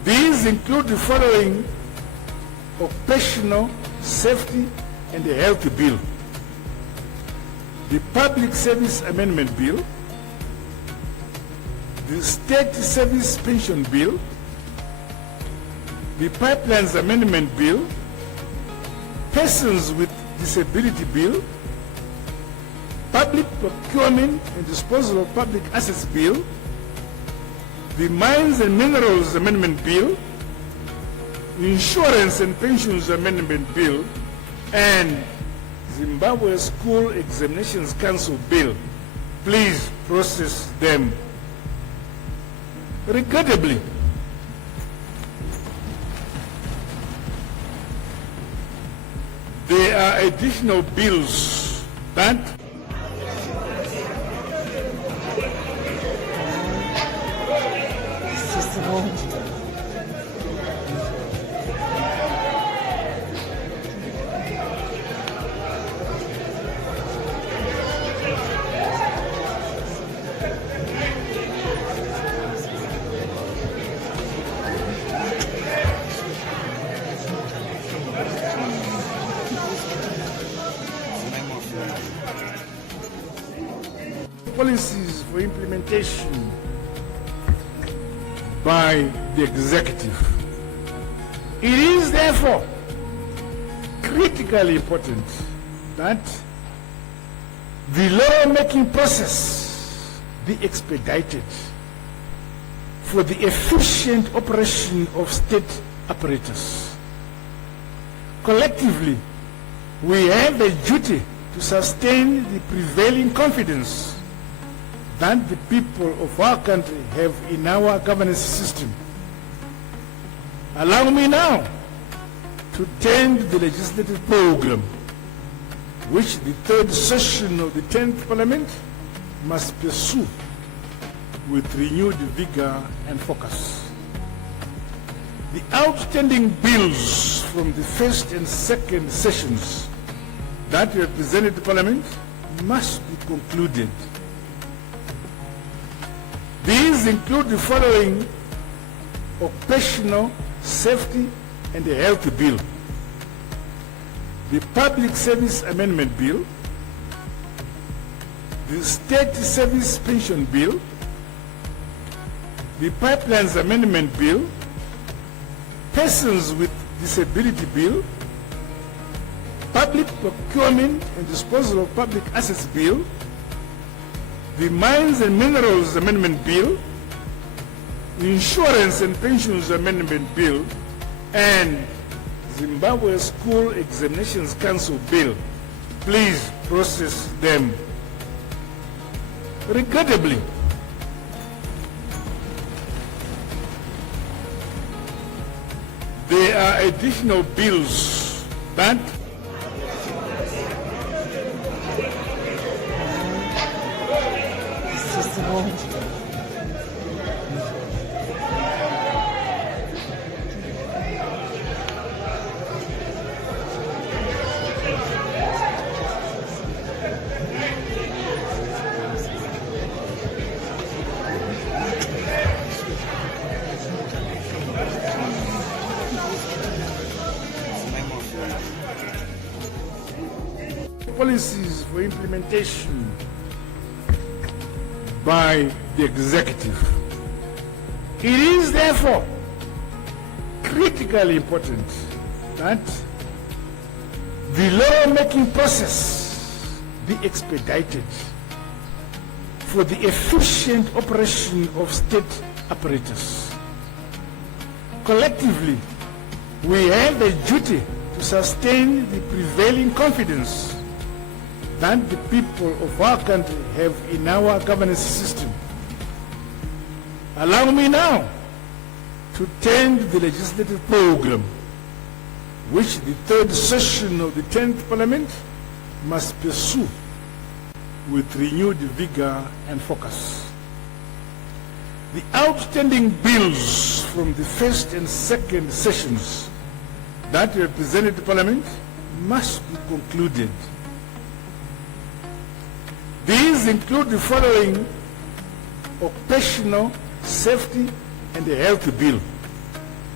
These include the following: Occupational Safety and Health Bill, the Public Service Amendment Bill, the State Service Pension Bill, the Pipelines Amendment Bill, Persons with Disability Bill, Public Procurement and Disposal of Public Assets Bill, the Mines and Minerals Amendment Bill, Insurance and Pensions Amendment Bill, and Zimbabwe School Examinations Council Bill. Please process them. Regrettably, there are additional bills that policies for implementation by the executive. It is therefore critically important that the law-making process be expedited for the efficient operation of state apparatus. Collectively, we have a duty to sustain the prevailing confidence that the people of our country have in our governance system. Allow me now to tend the legislative program which the third session of the 10th Parliament must pursue with renewed vigor and focus. The outstanding bills from the first and second sessions that represented the Parliament must be concluded. These include the following: Occupational Safety and Health Bill, the Public Service Amendment Bill, the State Service Pension Bill, the Pipelines Amendment Bill, Persons with Disability Bill, Public Procurement and Disposal of Public Assets Bill, the Mines and Minerals Amendment Bill, Insurance and Pensions Amendment Bill, and Zimbabwe School Examinations Council Bill. Please process them. Regrettably, there are additional bills that policies for implementation by the executive. It is therefore critically important that the law-making process be expedited for the efficient operation of state apparatus. Collectively, we have a duty to sustain the prevailing confidence that the people of our country have in our governance system. Allow me now to tend the legislative program which the third session of the 10th Parliament must pursue with renewed vigor and focus. The outstanding bills from the first and second sessions that represented the Parliament must be concluded. These include the following: Occupational Safety and Health Bill,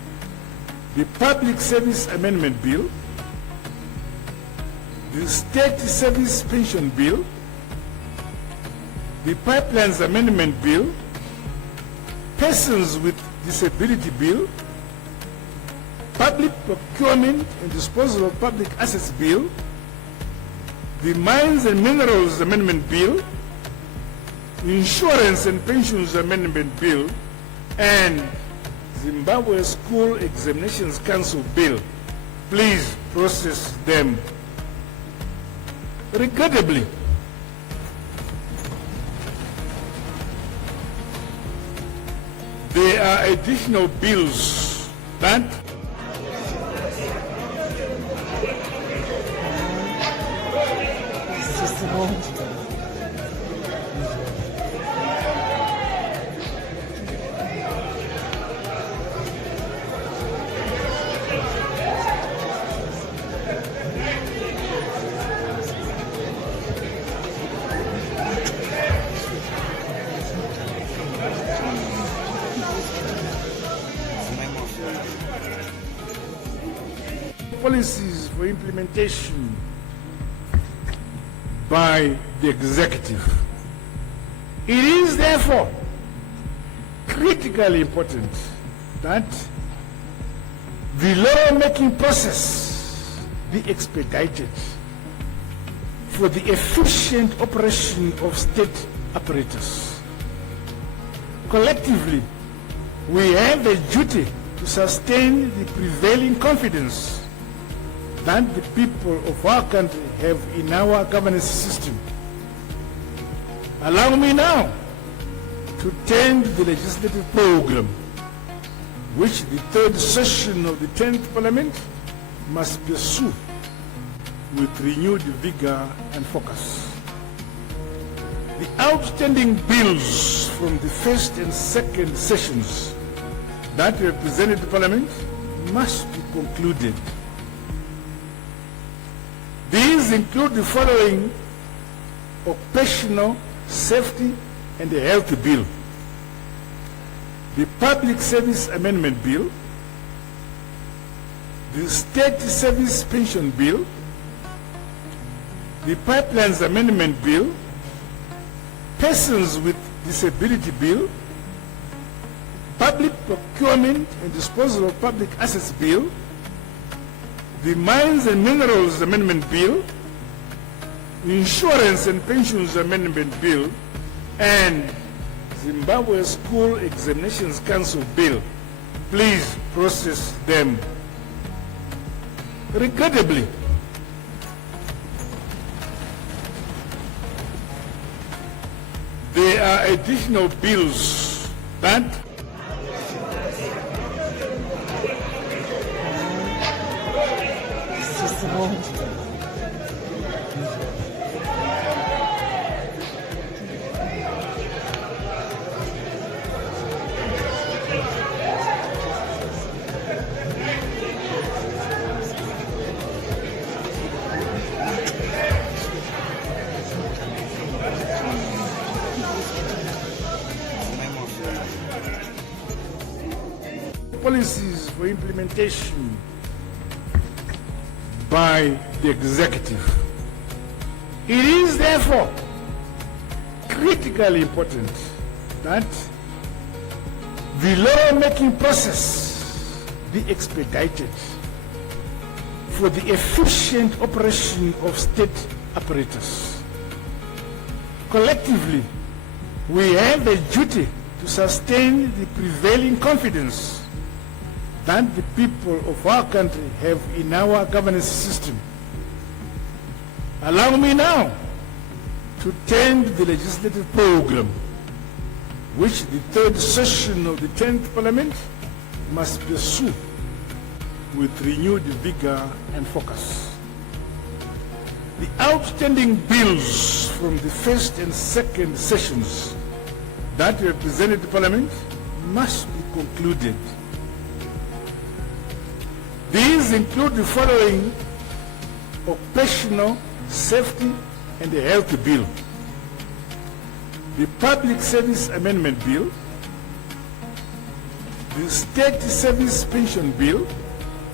the Public Service Amendment Bill, the State Service Pension Bill, the Pipelines Amendment Bill, Persons with Disability Bill, Public Procurement and Disposal of Public Assets Bill, the Mines and Minerals Amendment Bill, Insurance and Pensions Amendment Bill, and Zimbabwe School Examinations Council Bill. Please process them. Regrettably, there are additional bills that policies for implementation by the executive. It is therefore critically important that the law-making process be expedited for the efficient operation of state apparatus. Collectively, we have a duty to sustain the prevailing confidence that the people of our country have in our governance system. Allow me now to tend the legislative program which the third session of the 10th Parliament must pursue with renewed vigor and focus. The outstanding bills from the first and second sessions that represented the Parliament must be concluded. These include the following: Occupational Safety and the Health Bill, the Public Service Amendment Bill, the State Service Pension Bill, the Pipelines Amendment Bill, Persons with Disability Bill, Public Procurement and Disposal of Public Assets Bill, the Mines and Minerals Amendment Bill, Insurance and Pensions Amendment Bill, and Zimbabwe School Examinations Council Bill. Please process them. Regrettably, there are additional bills that policies for implementation by the executive. It is therefore critically important that the law-making process be expedited for the efficient operation of state apparatus. Collectively, we have a duty to sustain the prevailing confidence that the people of our country have in our governance system. Allow me now to tend the legislative program which the third session of the 10th Parliament must pursue with renewed vigor and focus. The outstanding bills from the first and second sessions that represented the Parliament must be concluded. These include the following: Occupational Safety and the Health Bill, the Public Service Amendment Bill, the State Service Pension Bill,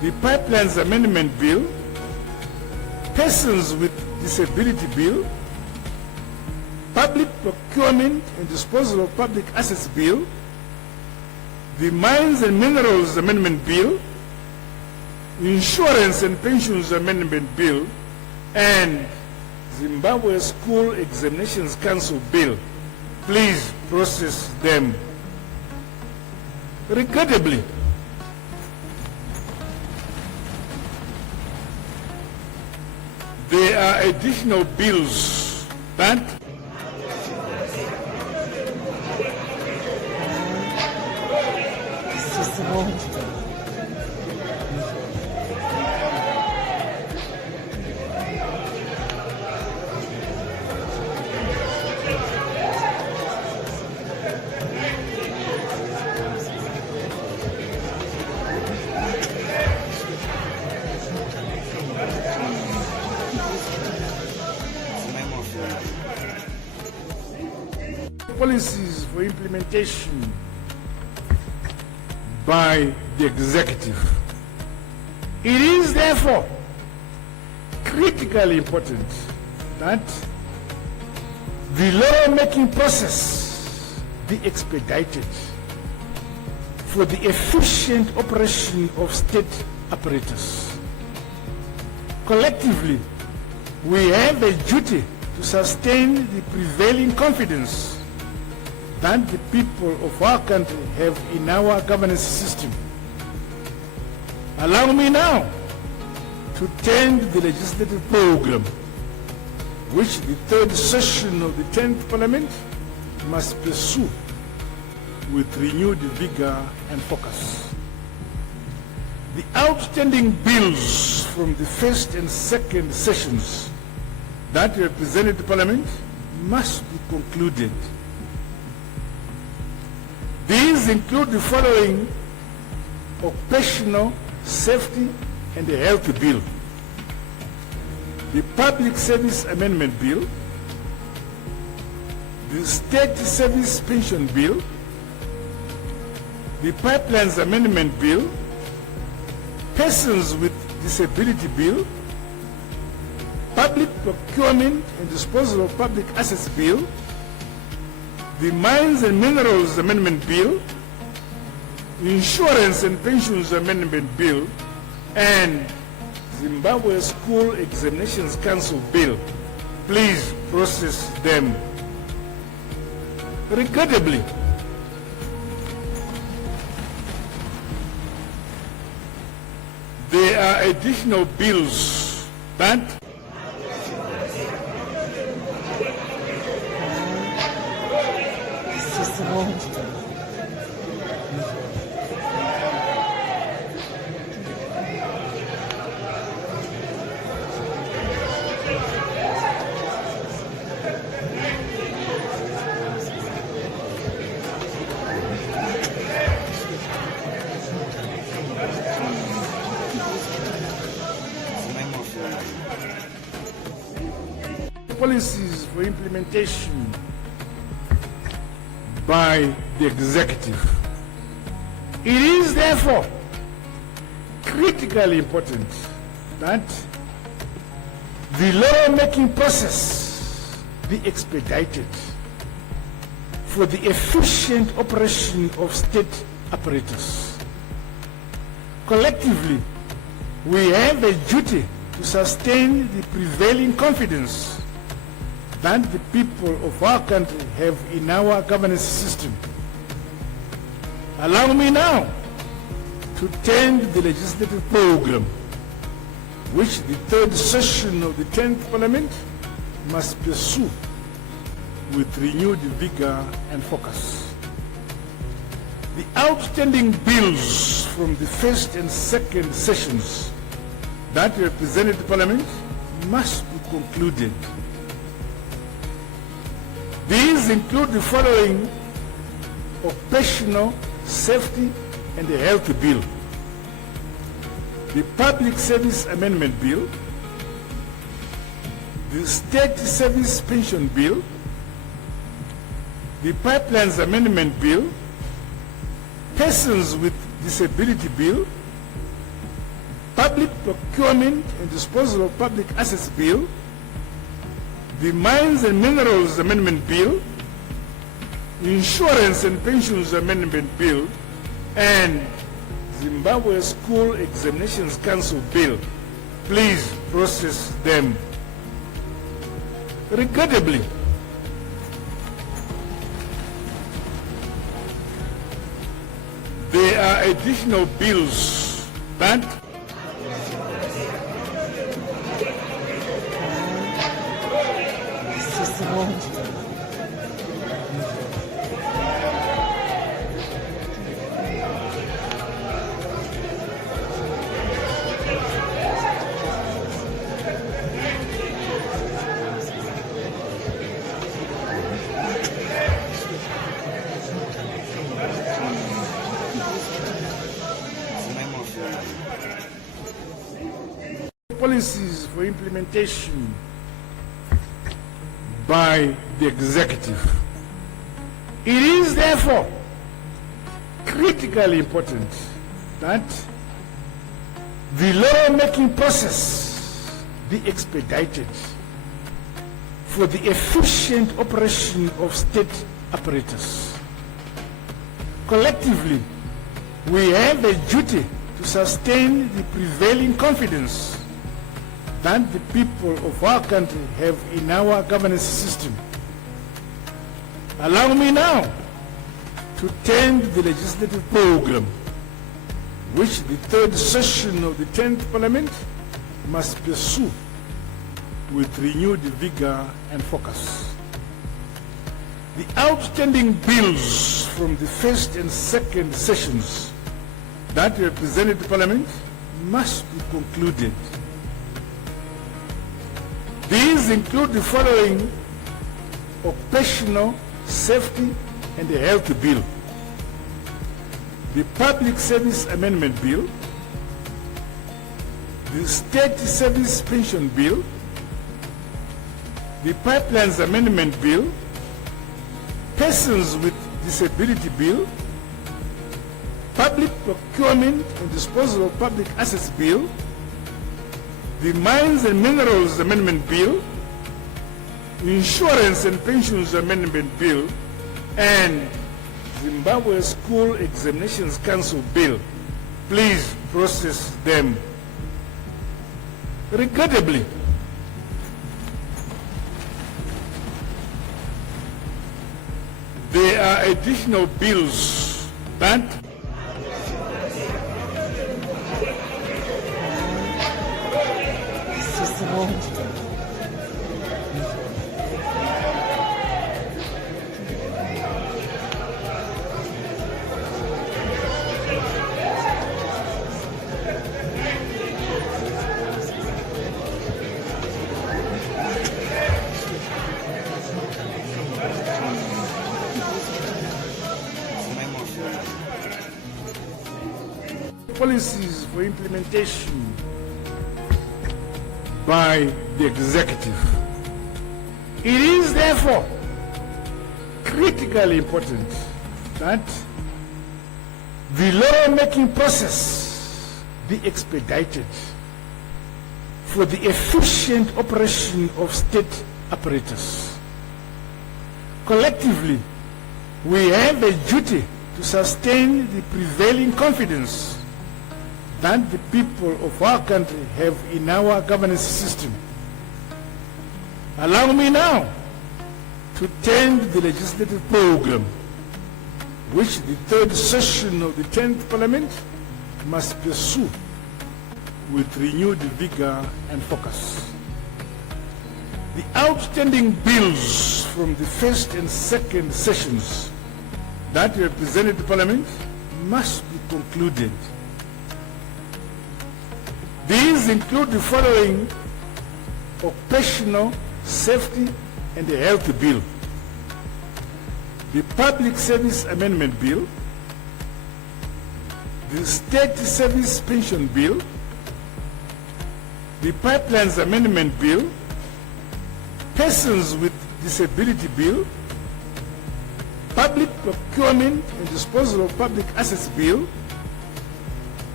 the Pipelines Amendment Bill, Persons with Disability Bill, Public Procurement and Disposal of Public Assets Bill, the Mines and Minerals Amendment Bill, Insurance and Pensions Amendment Bill, and Zimbabwe School Examinations Council Bill. Please process them. Regrettably, there are additional bills that policies for implementation by the executive. It is therefore critically important that the law-making process be expedited for the efficient operation of state apparatus. Collectively, we have a duty to sustain the prevailing confidence that the people of our country have in our governance system. Allow me now to tend the legislative program which the third session of the 10th Parliament must pursue with renewed vigor and focus. The outstanding bills from the first and second sessions that represented the Parliament must be concluded. These include the following: Occupational Safety and Health Bill, the Public Service Amendment Bill, the State Service Pension Bill, the Pipelines Amendment Bill, Persons with Disability Bill, Public Procurement and Disposal of Public Assets Bill, the Mines and Minerals Amendment Bill, Insurance and Pensions Amendment Bill, and Zimbabwe School Examinations Council Bill. Please process them. Regrettably, there are additional bills that policies for implementation by the executive. It is therefore critically important that the law-making process be expedited for the efficient operation of state apparatus. Collectively, we have a duty to sustain the prevailing confidence that the people of our country have in our governance system. Allow me now to tend the legislative program which the third session of the 10th Parliament must pursue with renewed vigor and focus. The outstanding bills from the first and second sessions that represented the Parliament must be concluded. These include the following: Occupational Safety and Health Bill, the Public Service Amendment Bill, the State Service Pension Bill, the Pipelines Amendment Bill, Persons with Disability Bill, Public Procurement and Disposal of Public Assets Bill, the Mines and Minerals Amendment Bill, Insurance and Pensions Amendment Bill, and Zimbabwe School Examinations Council Bill. Please process them. Regrettably, there are additional bills that policies for implementation by the executive. It is therefore critically important that the law-making process be expedited for the efficient operation of state apparatus. Collectively, we have a duty to sustain the prevailing confidence that the people of our country have in our governance system. Allow me now to tend the legislative program which the third session of the 10th Parliament must pursue with renewed vigor and focus. The outstanding bills from the first and second sessions that represented the Parliament must be concluded. These include the following: Occupational Safety and Health Bill, the Public Service Amendment Bill, the State Service Pension Bill, the Pipelines Amendment Bill, Persons with Disability Bill, Public Procurement and Disposal of Public Assets Bill, the Mines and Minerals Amendment Bill, Insurance and Pensions Amendment Bill, and Zimbabwe School Examinations Council Bill. Please process them. Regrettably, there are additional bills that policies for implementation by the executive. It is therefore critically important that the law-making process be expedited for the efficient operation of state apparatus. Collectively, we have a duty to sustain the prevailing confidence that the people of our country have in our governance system. Allow me now to tend the legislative program which the third session of the 10th Parliament must pursue with renewed vigor and focus. The outstanding bills from the first and second sessions that represented the Parliament must be concluded. These include the following: Occupational Safety and Health Bill, the Public Service Amendment Bill, the State Service Pension Bill, the Pipelines Amendment Bill, Persons with Disability Bill, Public Procurement and Disposal of Public Assets Bill,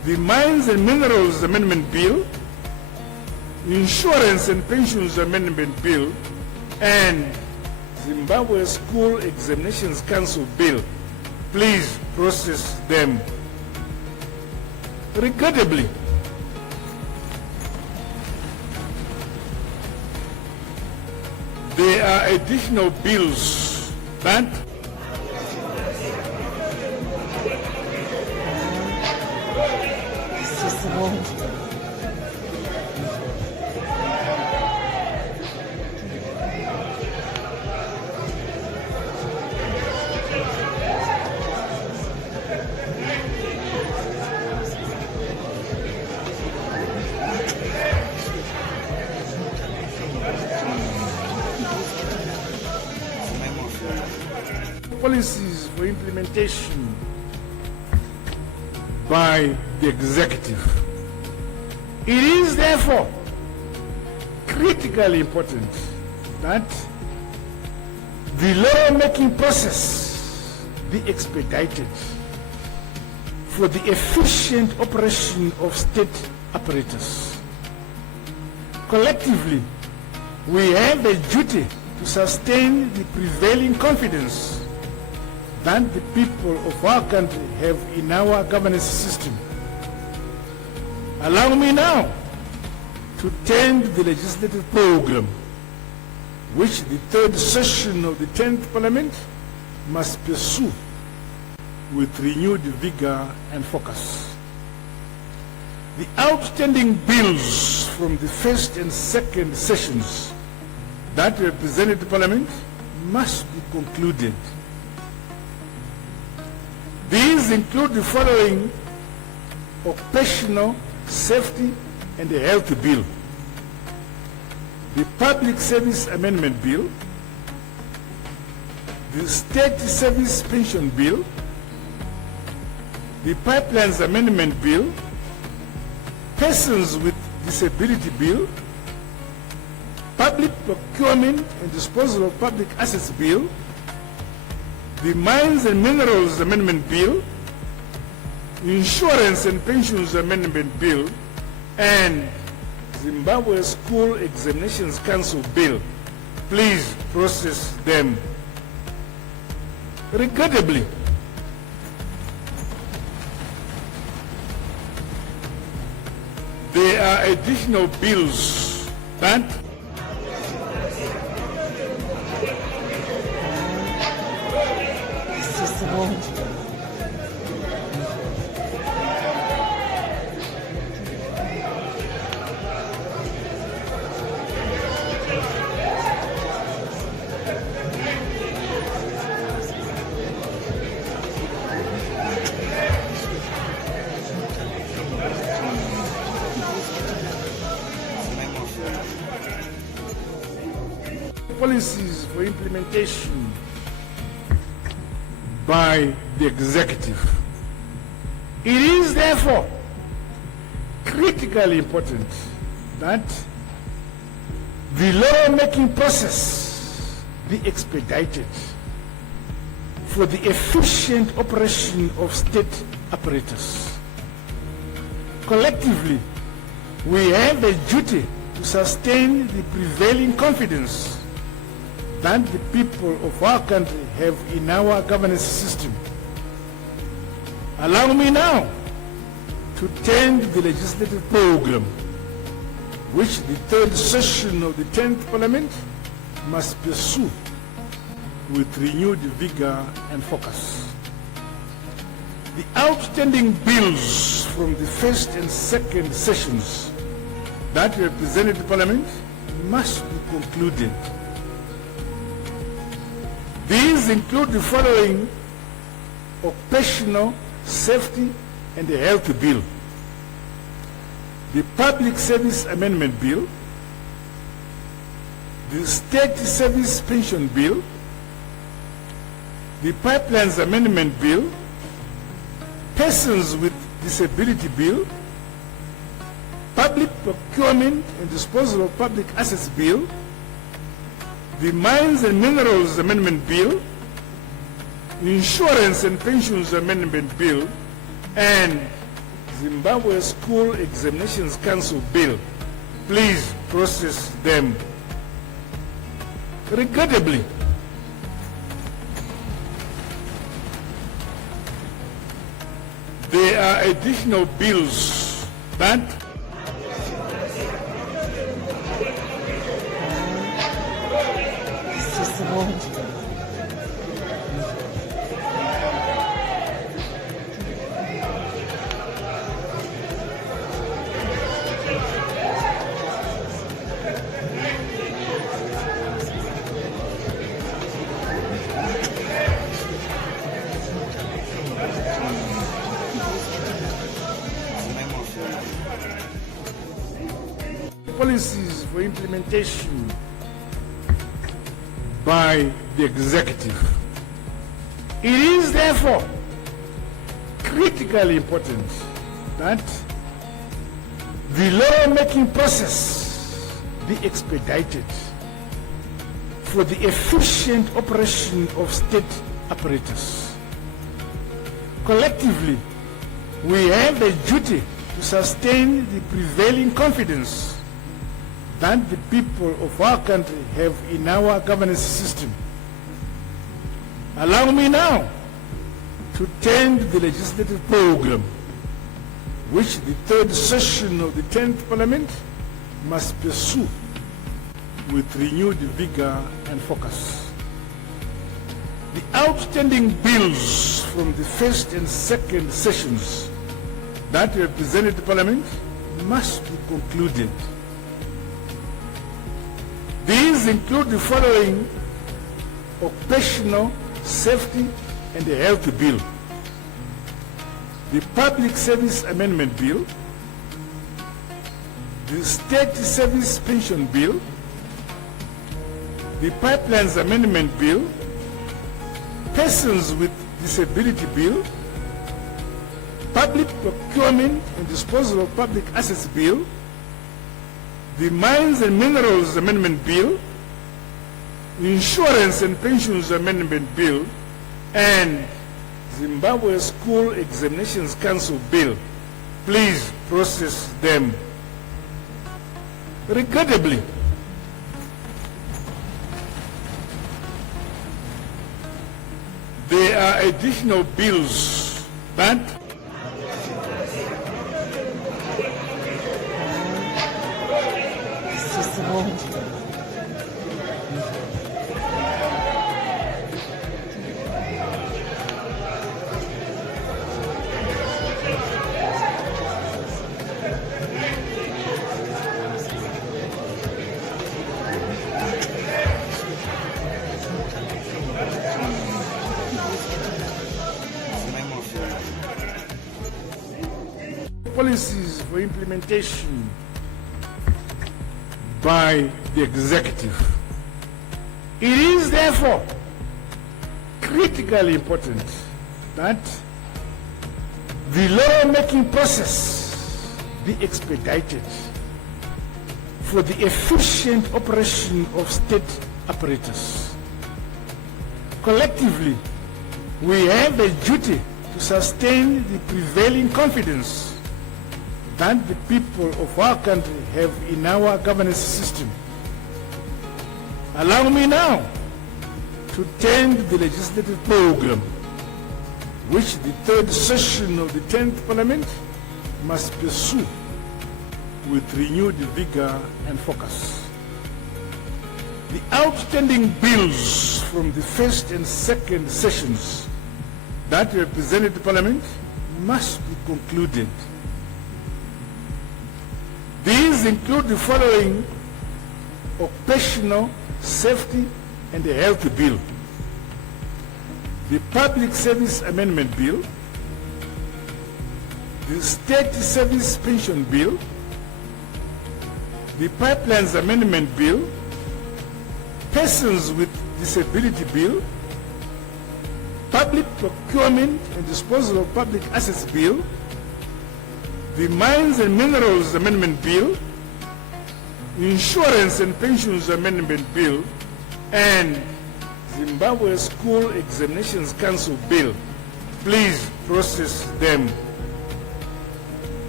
the Mines and Minerals Amendment Bill, Insurance and Pensions Amendment Bill, and Zimbabwe School Examinations Council Bill. Please process them. Regrettably, there are additional bills that policies for implementation by the executive. It is therefore critically important that the law-making process be expedited for the efficient operation of state apparatus. Collectively, we have a duty to sustain the prevailing confidence that the people of our country have in our governance system. Allow me now to tend the legislative program which the third session of the 10th Parliament must pursue with renewed vigor and focus. The outstanding bills from the first and second sessions that represented the Parliament must be concluded. These include the following: Occupational Safety and Health Bill, the Public Service Amendment Bill, the State Service Pension Bill, the Pipelines Amendment Bill, Persons with Disability Bill, Public Procurement and Disposal of Public Assets Bill, the Mines and Minerals Amendment Bill, Insurance and Pensions Amendment Bill, and Zimbabwe School Examinations Council Bill. Please process them. Regrettably, there are additional bills that policies for implementation by the executive. It is therefore critically important that the law-making process be expedited for the efficient operation of state apparatus. Collectively, we have a duty to sustain the prevailing confidence that the people of our country have in our governance system. Allow me now to tend the legislative program which the third session of the 10th Parliament must pursue with renewed vigor and focus. The outstanding bills from the first and second sessions that represented the Parliament must be concluded. These include the following: Occupational Safety and Health Bill, the Public Service Amendment Bill, the State Service Pension Bill, the Pipelines Amendment Bill, Persons with Disability Bill, Public Procurement and Disposal of Public Assets Bill, the Mines and Minerals Amendment Bill, Insurance and Pensions Amendment Bill, and Zimbabwe School Examinations Council Bill. Please process them. Regrettably, there are additional bills that policies for implementation by the executive. It is therefore critically important that the law-making process be expedited for the efficient operation of state apparatus. Collectively, we have a duty to sustain the prevailing confidence that the people of our country have in our governance system. Allow me now to tend the legislative program which the third session of the 10th Parliament must pursue with renewed vigor and focus. The outstanding bills from the first and second sessions that represented the Parliament must be concluded. These include the following: Occupational Safety and Health Bill, the Public Service Amendment Bill, the State Service Pension Bill, the Pipelines Amendment Bill, Persons with Disability Bill, Public Procurement and Disposal of Public Assets Bill, the Mines and Minerals Amendment Bill, Insurance and Pensions Amendment Bill, and Zimbabwe School Examinations Council Bill. Please process them. Regrettably, there are additional bills that policies for implementation by the executive. It is therefore critically important that the law-making process be expedited for the efficient operation of state apparatus. Collectively, we have a duty to sustain the prevailing confidence that the people of our country have in our governance system. Allow me now to tend the legislative program which the third session of the 10th Parliament must pursue with renewed vigor and focus. The outstanding bills from the first and second sessions that represented the Parliament must be concluded. These include the following: Occupational Safety and Health Bill, the Public Service Amendment Bill, the State Service Pension Bill, the Pipelines Amendment Bill, Persons with Disability Bill, Public Procurement and Disposal of Public Assets Bill, the Mines and Minerals Amendment Bill, Insurance and Pensions Amendment Bill, and Zimbabwe School Examinations Council Bill. Please process them.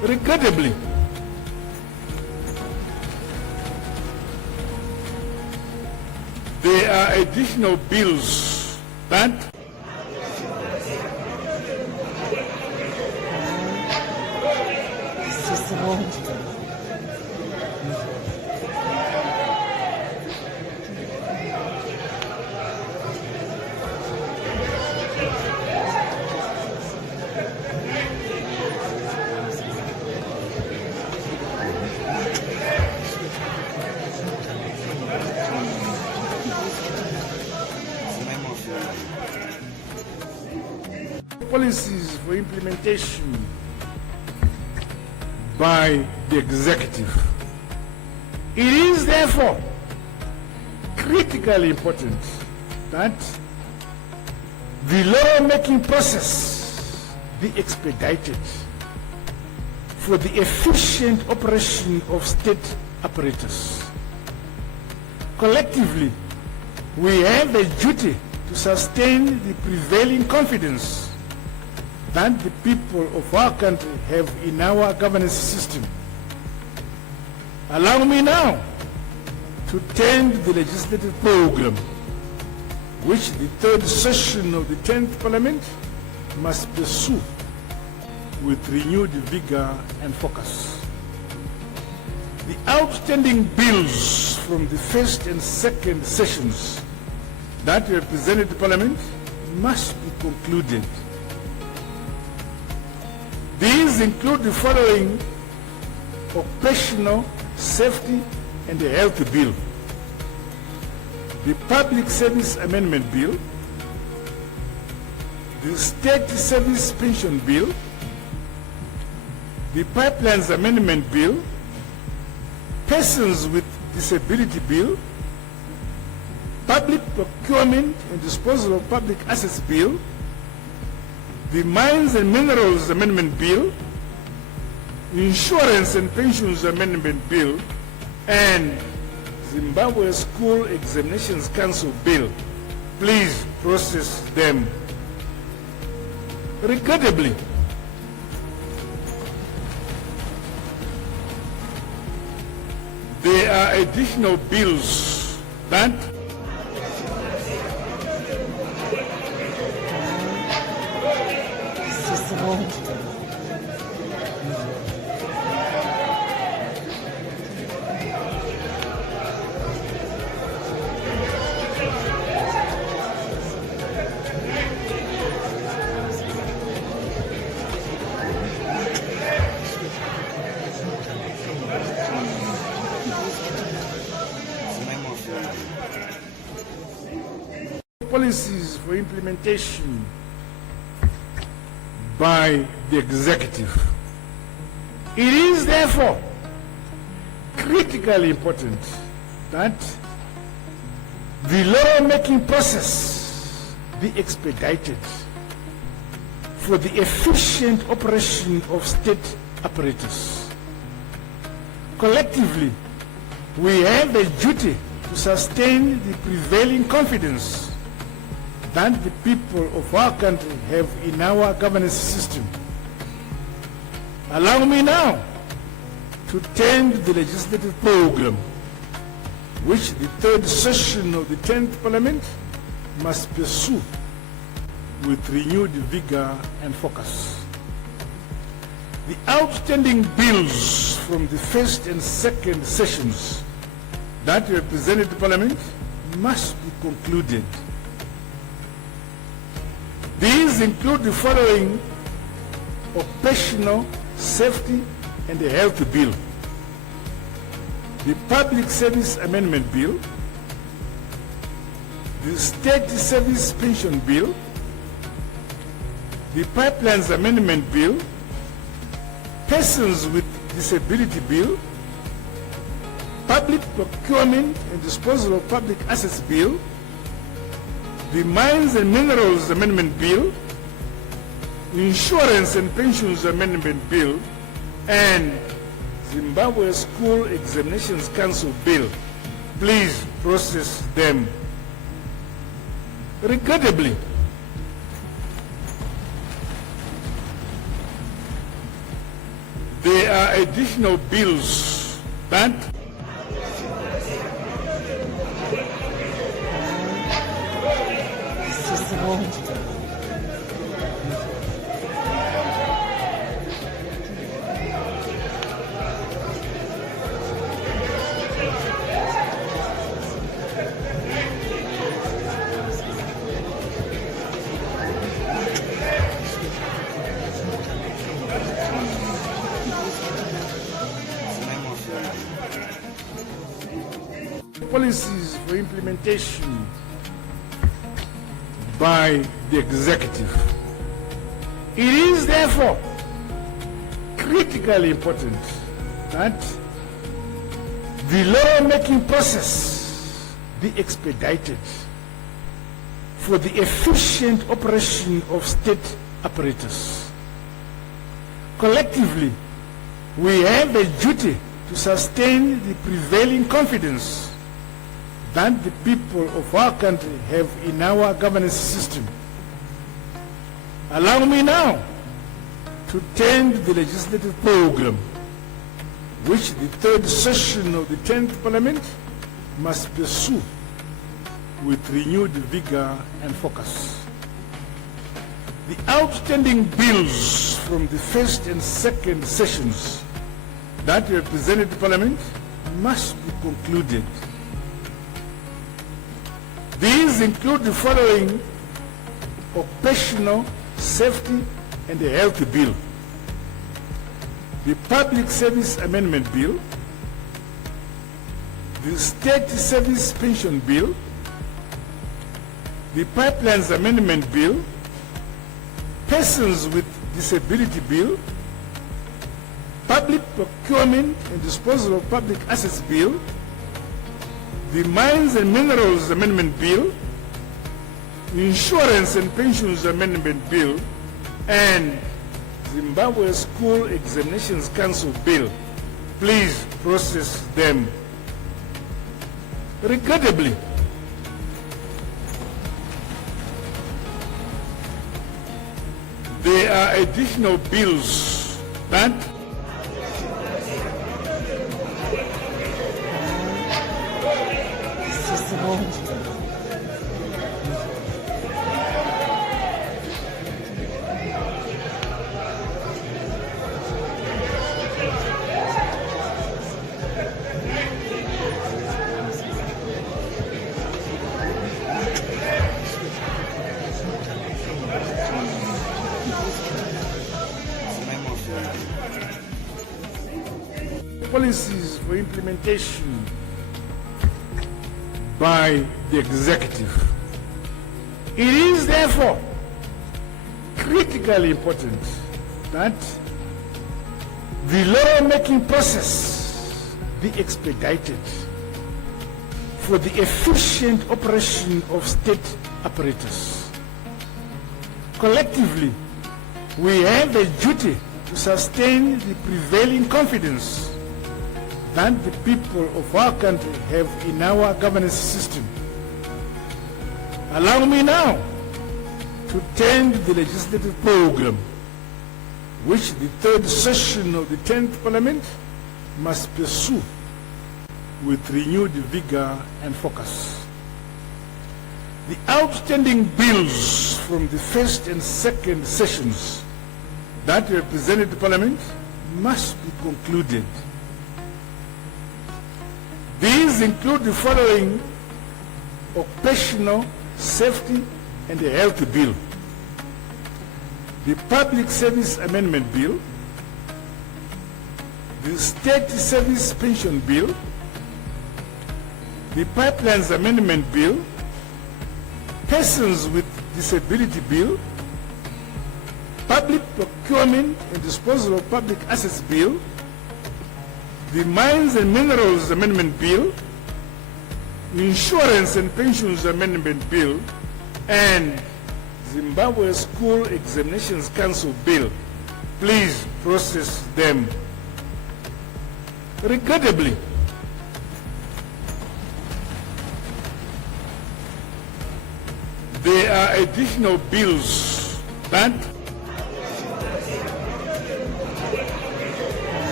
Regrettably, there are additional bills that policies for implementation by the executive. It is therefore critically important that the law-making process be expedited for the efficient operation of state apparatus. Collectively, we have a duty to sustain the prevailing confidence that the people of our country have in our governance system. Allow me now to tend the legislative program which the third session of the 10th Parliament must pursue with renewed vigor and focus. The outstanding bills from the first and second sessions that represented the Parliament must be concluded. These include the following: Occupational Safety and Health Bill, the Public Service Amendment Bill, the State Service Pension Bill, the Pipelines Amendment Bill, Persons with Disability Bill, Public Procurement and Disposal of Public Assets Bill, the Mines and Minerals Amendment Bill, Insurance and Pensions Amendment Bill, and Zimbabwe School Examinations Council Bill. Please process them. Regrettably, there are additional bills that policies for implementation by the executive. It is therefore critically important that the law-making process be expedited for the efficient operation of state apparatus. Collectively, we have a duty to sustain the prevailing confidence that the people of our country have in our governance system. Allow me now to tend the legislative program which the third session of the 10th Parliament must pursue with renewed vigor and focus. The outstanding bills from the first and second sessions that represented the Parliament must be concluded. These include the following: Occupational Safety and Health Bill, the Public Service Amendment Bill, the State Service Pension Bill, the Pipelines Amendment Bill, Persons with Disability Bill, Public Procurement and Disposal of Public Assets Bill, the Mines and Minerals Amendment Bill, Insurance and Pensions Amendment Bill, and Zimbabwe School Examinations Council Bill. Please process them. Regrettably, There are additional bills that policies for implementation by the executive. It is therefore critically important that the law-making process be expedited for the efficient operation of state apparatus. Collectively, we have a duty to sustain the prevailing confidence that the people of our country have in our governance system. Allow me now to tend the legislative program which the third session of the 10th Parliament must pursue with renewed vigor and focus. The outstanding bills from the first and second sessions that represented the Parliament must be concluded. These include the following: Occupational Safety and Health Bill, the Public Service Amendment Bill, the State Service Pension Bill, the Pipelines Amendment Bill, Persons with Disability Bill, Public Procurement and Disposal of Public Assets Bill, the Mines and Minerals Amendment Bill, Insurance and Pensions Amendment Bill, and Zimbabwe School Examinations Council Bill. Please process them. Regrettably, there are additional bills that policies for implementation by the executive. It is therefore critically important that the law-making process be expedited for the efficient operation of state apparatus. Collectively, we have a duty to sustain the prevailing confidence that the people of our country have in our governance system. Allow me now to tend the legislative program which the third session of the 10th Parliament must pursue with renewed vigor and focus. The outstanding bills from the first and second sessions that represented the Parliament must be concluded. These include the following: Occupational Safety and Health Bill, the Public Service Amendment Bill, the State Service Pension Bill, the Pipelines Amendment Bill, Persons with Disability Bill, Public Procurement and Disposal of Public Assets Bill, the Mines and Minerals Amendment Bill, Insurance and Pensions Amendment Bill, and Zimbabwe School Examinations Council Bill. Please process them. Regrettably, there are additional bills that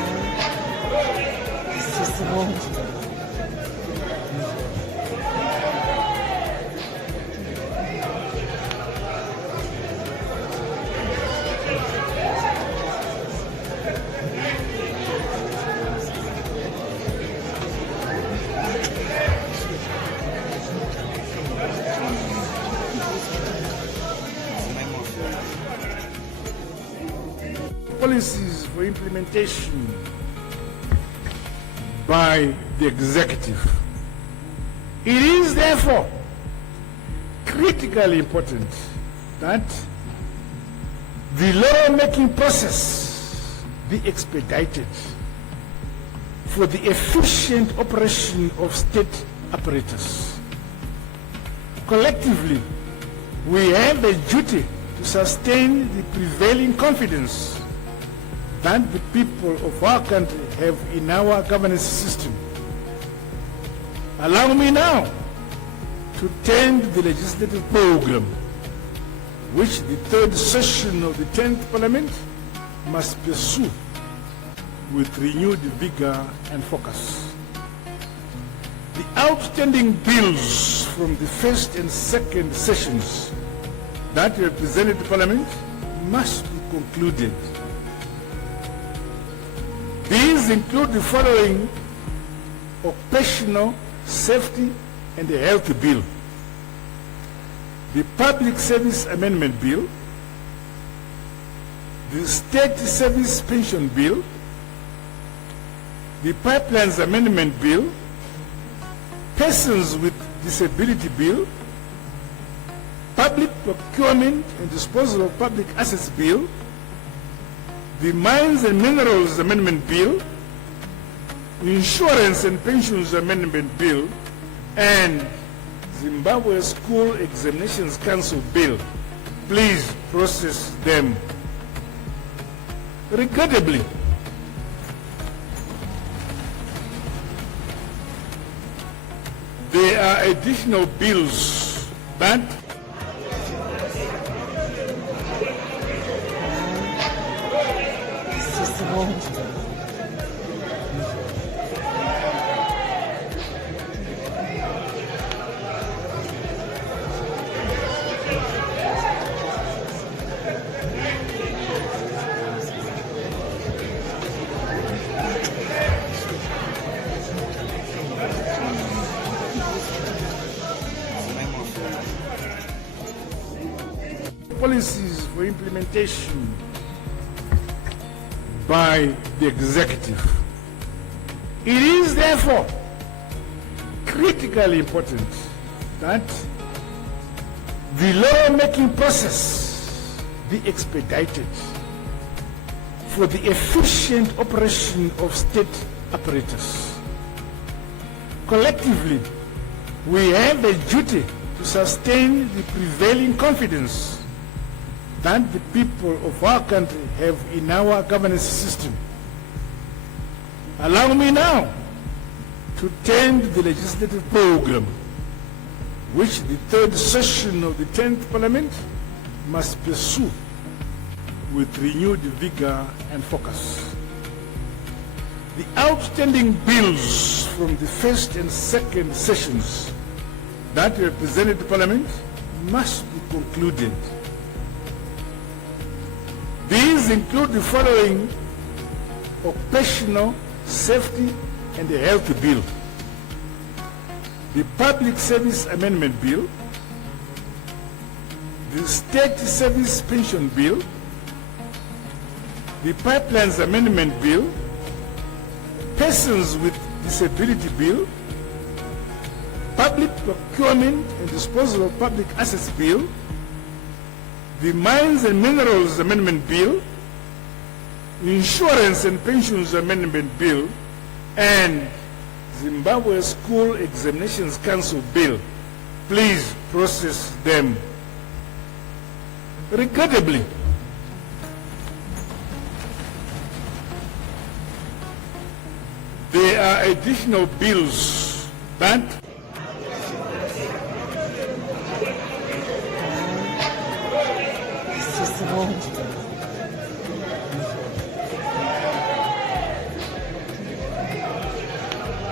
Policies for implementation by the executive. It is therefore critically important that the law-making process be expedited for the efficient operation of state apparatus. Collectively, we have a duty to sustain the prevailing confidence that the people of our country have in our governance system. Allow me now to tend the legislative program which the third session of the 10th Parliament must pursue with renewed vigor and focus. The outstanding bills from the first and second sessions that represented the Parliament must be concluded. These include the following: Occupational Safety and Health Bill, the Public Service Amendment Bill, the State Service Pension Bill, the Pipelines Amendment Bill, Persons with Disability Bill, Public Procurement and Disposal of Public Assets Bill, the Mines and Minerals Amendment Bill, Insurance and Pensions Amendment Bill, and Zimbabwe School Examinations Council Bill. Please process them. Regrettably, there are additional bills that policies for implementation by the executive. It is therefore critically important that the law-making process be expedited for the efficient operation of state apparatus. Collectively, we have a duty to sustain the prevailing confidence that the people of our country have in our governance system. Allow me now to tend the legislative program which the third session of the 10th Parliament must pursue with renewed vigor and focus. The outstanding bills from the first and second sessions that represented the Parliament must be concluded. These include the following: Occupational Safety and Health Bill, the Public Service Amendment Bill, the State Service Pension Bill, the Pipelines Amendment Bill, Persons with Disability Bill, Public Procurement and Disposal of Public Assets Bill, the Mines and Minerals Amendment Bill, Insurance and Pensions Amendment Bill, and Zimbabwe School Examinations Council Bill. Please process them. Regrettably, there are additional bills that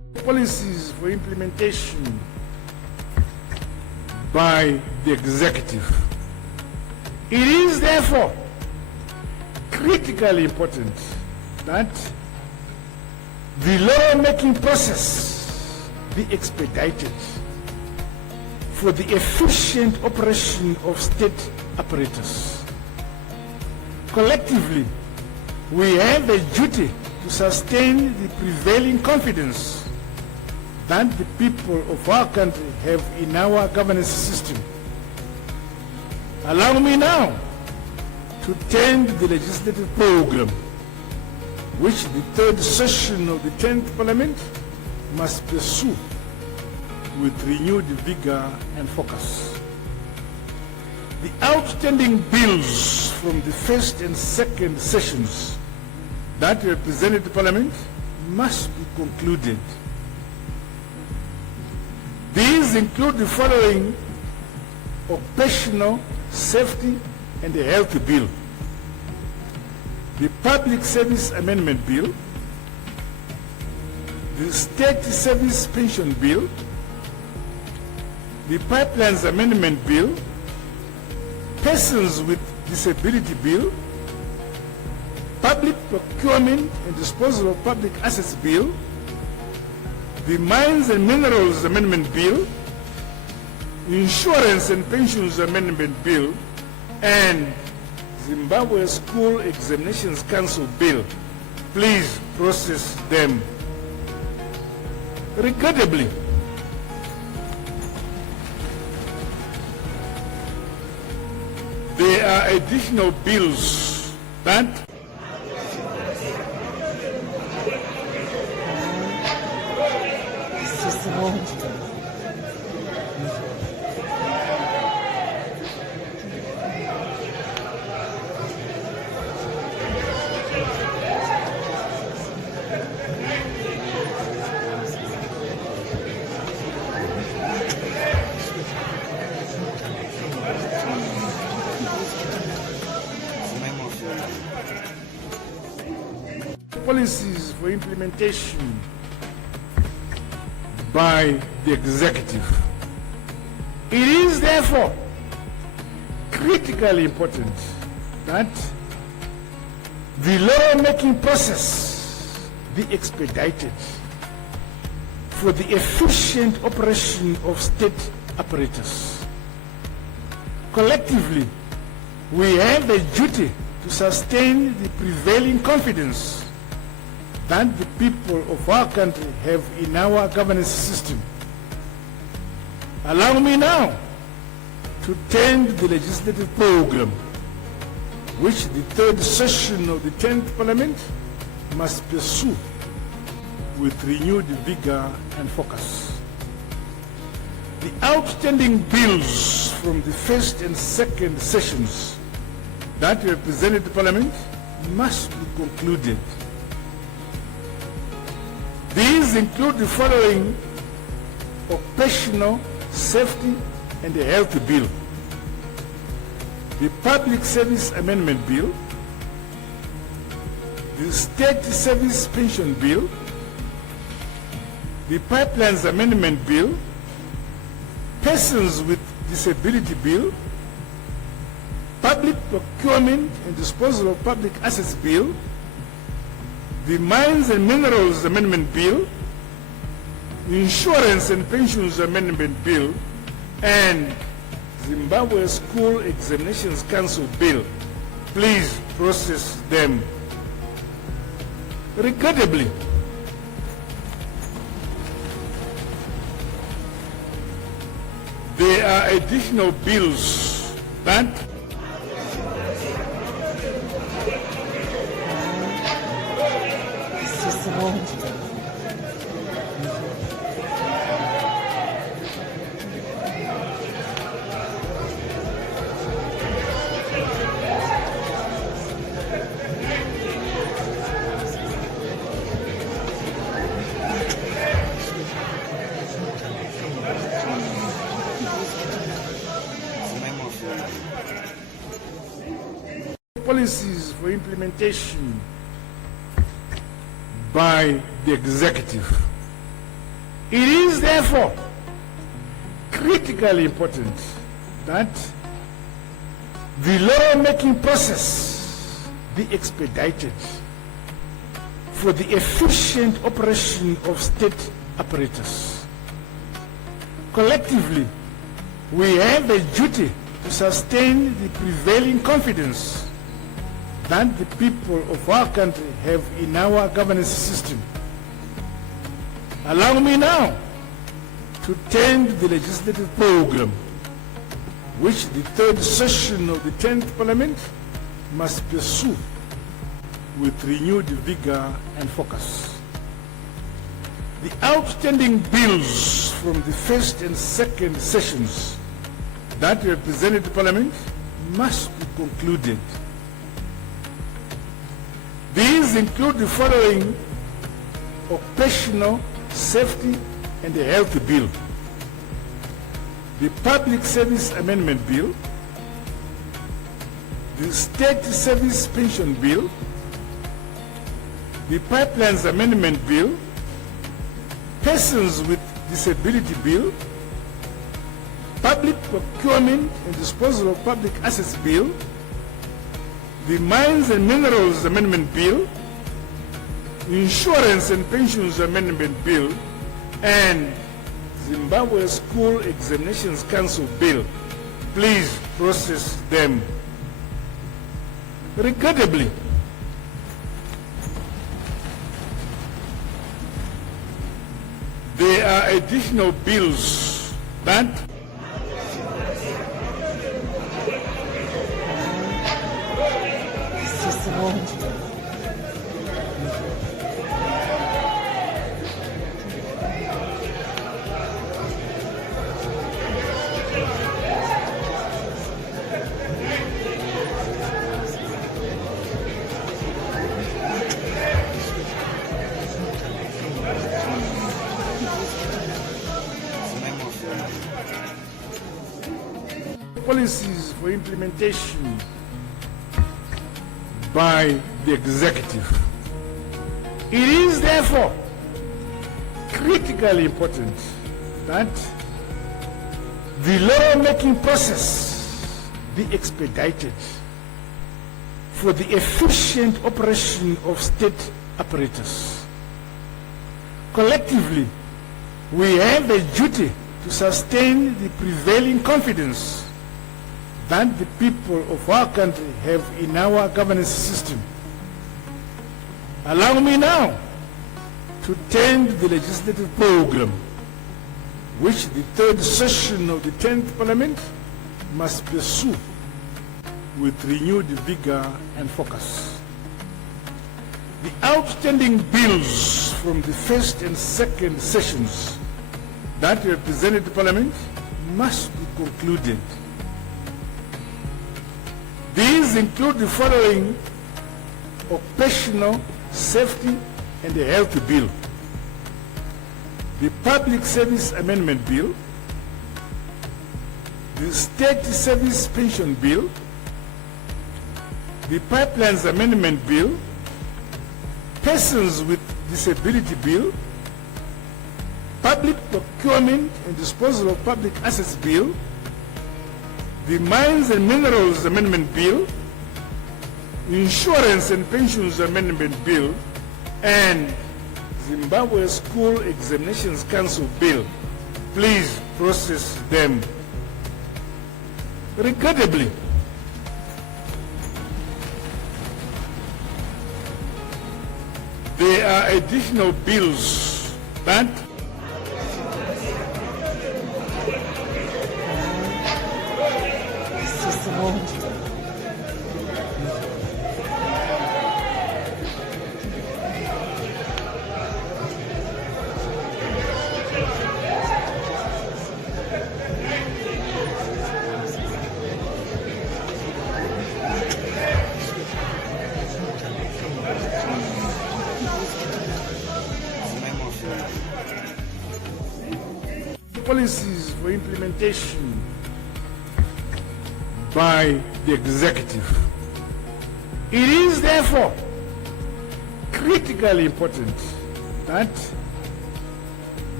for implementation by the executive. It is therefore critically important that the law-making process be expedited for the efficient operation of state apparatus. Collectively, we have a duty to sustain the prevailing confidence that the people of our country have in our governance system. Allow me now to tend the legislative program which the third session of the 10th Parliament must pursue with renewed vigor and focus. The outstanding bills from the first and second sessions that represented the Parliament must be concluded. These include the following: Occupational Safety and Health Bill, the Public Service Amendment Bill, the State Service Pension Bill, the Pipelines Amendment Bill, Persons with Disability Bill, Public Procurement and Disposal of Public Assets Bill, the Mines and Minerals Amendment Bill, Insurance and Pensions Amendment Bill, and Zimbabwe School Examinations Council Bill. Please process them. Regrettably, there are additional bills that policies for implementation by the executive. It is therefore critically important that the law-making process be expedited for the efficient operation of state apparatus. Collectively, we have a duty to sustain the prevailing confidence that the people of our country have in our governance system. Allow me now to tend the legislative program which the third session of the 10th Parliament must pursue with renewed vigor and focus. The outstanding bills from the first and second sessions that represented the Parliament must be concluded. These include the following: Occupational Safety and Health Bill, the Public Service Amendment Bill, the State Service Pension Bill, the Pipelines Amendment Bill, Persons with Disability Bill, Public Procurement and Disposal of Public Assets Bill, the Mines and Minerals Amendment Bill, Insurance and Pensions Amendment Bill, and Zimbabwe School Examinations Council Bill. Please process them. Regrettably, there are additional bills that policies for implementation by the executive. It is therefore critically important that the law-making process be expedited for the efficient operation of state apparatus. Collectively, we have a duty to sustain the prevailing confidence that the people of our country have in our governance system. Allow me now to tend the legislative program which the third session of the 10th Parliament must pursue with renewed vigor and focus. The outstanding bills from the first and second sessions that represented the Parliament must be concluded. These include the following: Occupational Safety and the Health Bill, the Public Service Amendment Bill, the State Service Pension Bill, the Pipelines Amendment Bill, Persons with Disability Bill, Public Procurement and Disposal of Public Assets Bill, the Mines and Minerals Amendment Bill, Insurance and Pensions Amendment Bill, and Zimbabwe School Examinations Council Bill. Please process them. Regrettably, there are additional bills that policies for implementation by the executive. It is therefore critically important that the law-making process be expedited for the efficient operation of state apparatus. Collectively, we have a duty to sustain the prevailing confidence that the people of our country have in our governance system. Allow me now to tend the legislative program which the third session of the 10th Parliament must pursue with renewed vigor and focus. The outstanding bills from the first and second sessions that represented the Parliament must be concluded. These include the following: Occupational Safety and the Health Bill, the Public Service Amendment Bill, the State Service Pension Bill, the Pipelines Amendment Bill, Persons with Disability Bill, Public Procurement and Disposal of Public Assets Bill, the Mines and Minerals Amendment Bill, Insurance and Pensions Amendment Bill, and Zimbabwe School Examinations Council Bill. Please process them. Regrettably, there are additional bills that policies for implementation by the executive. It is therefore critically important that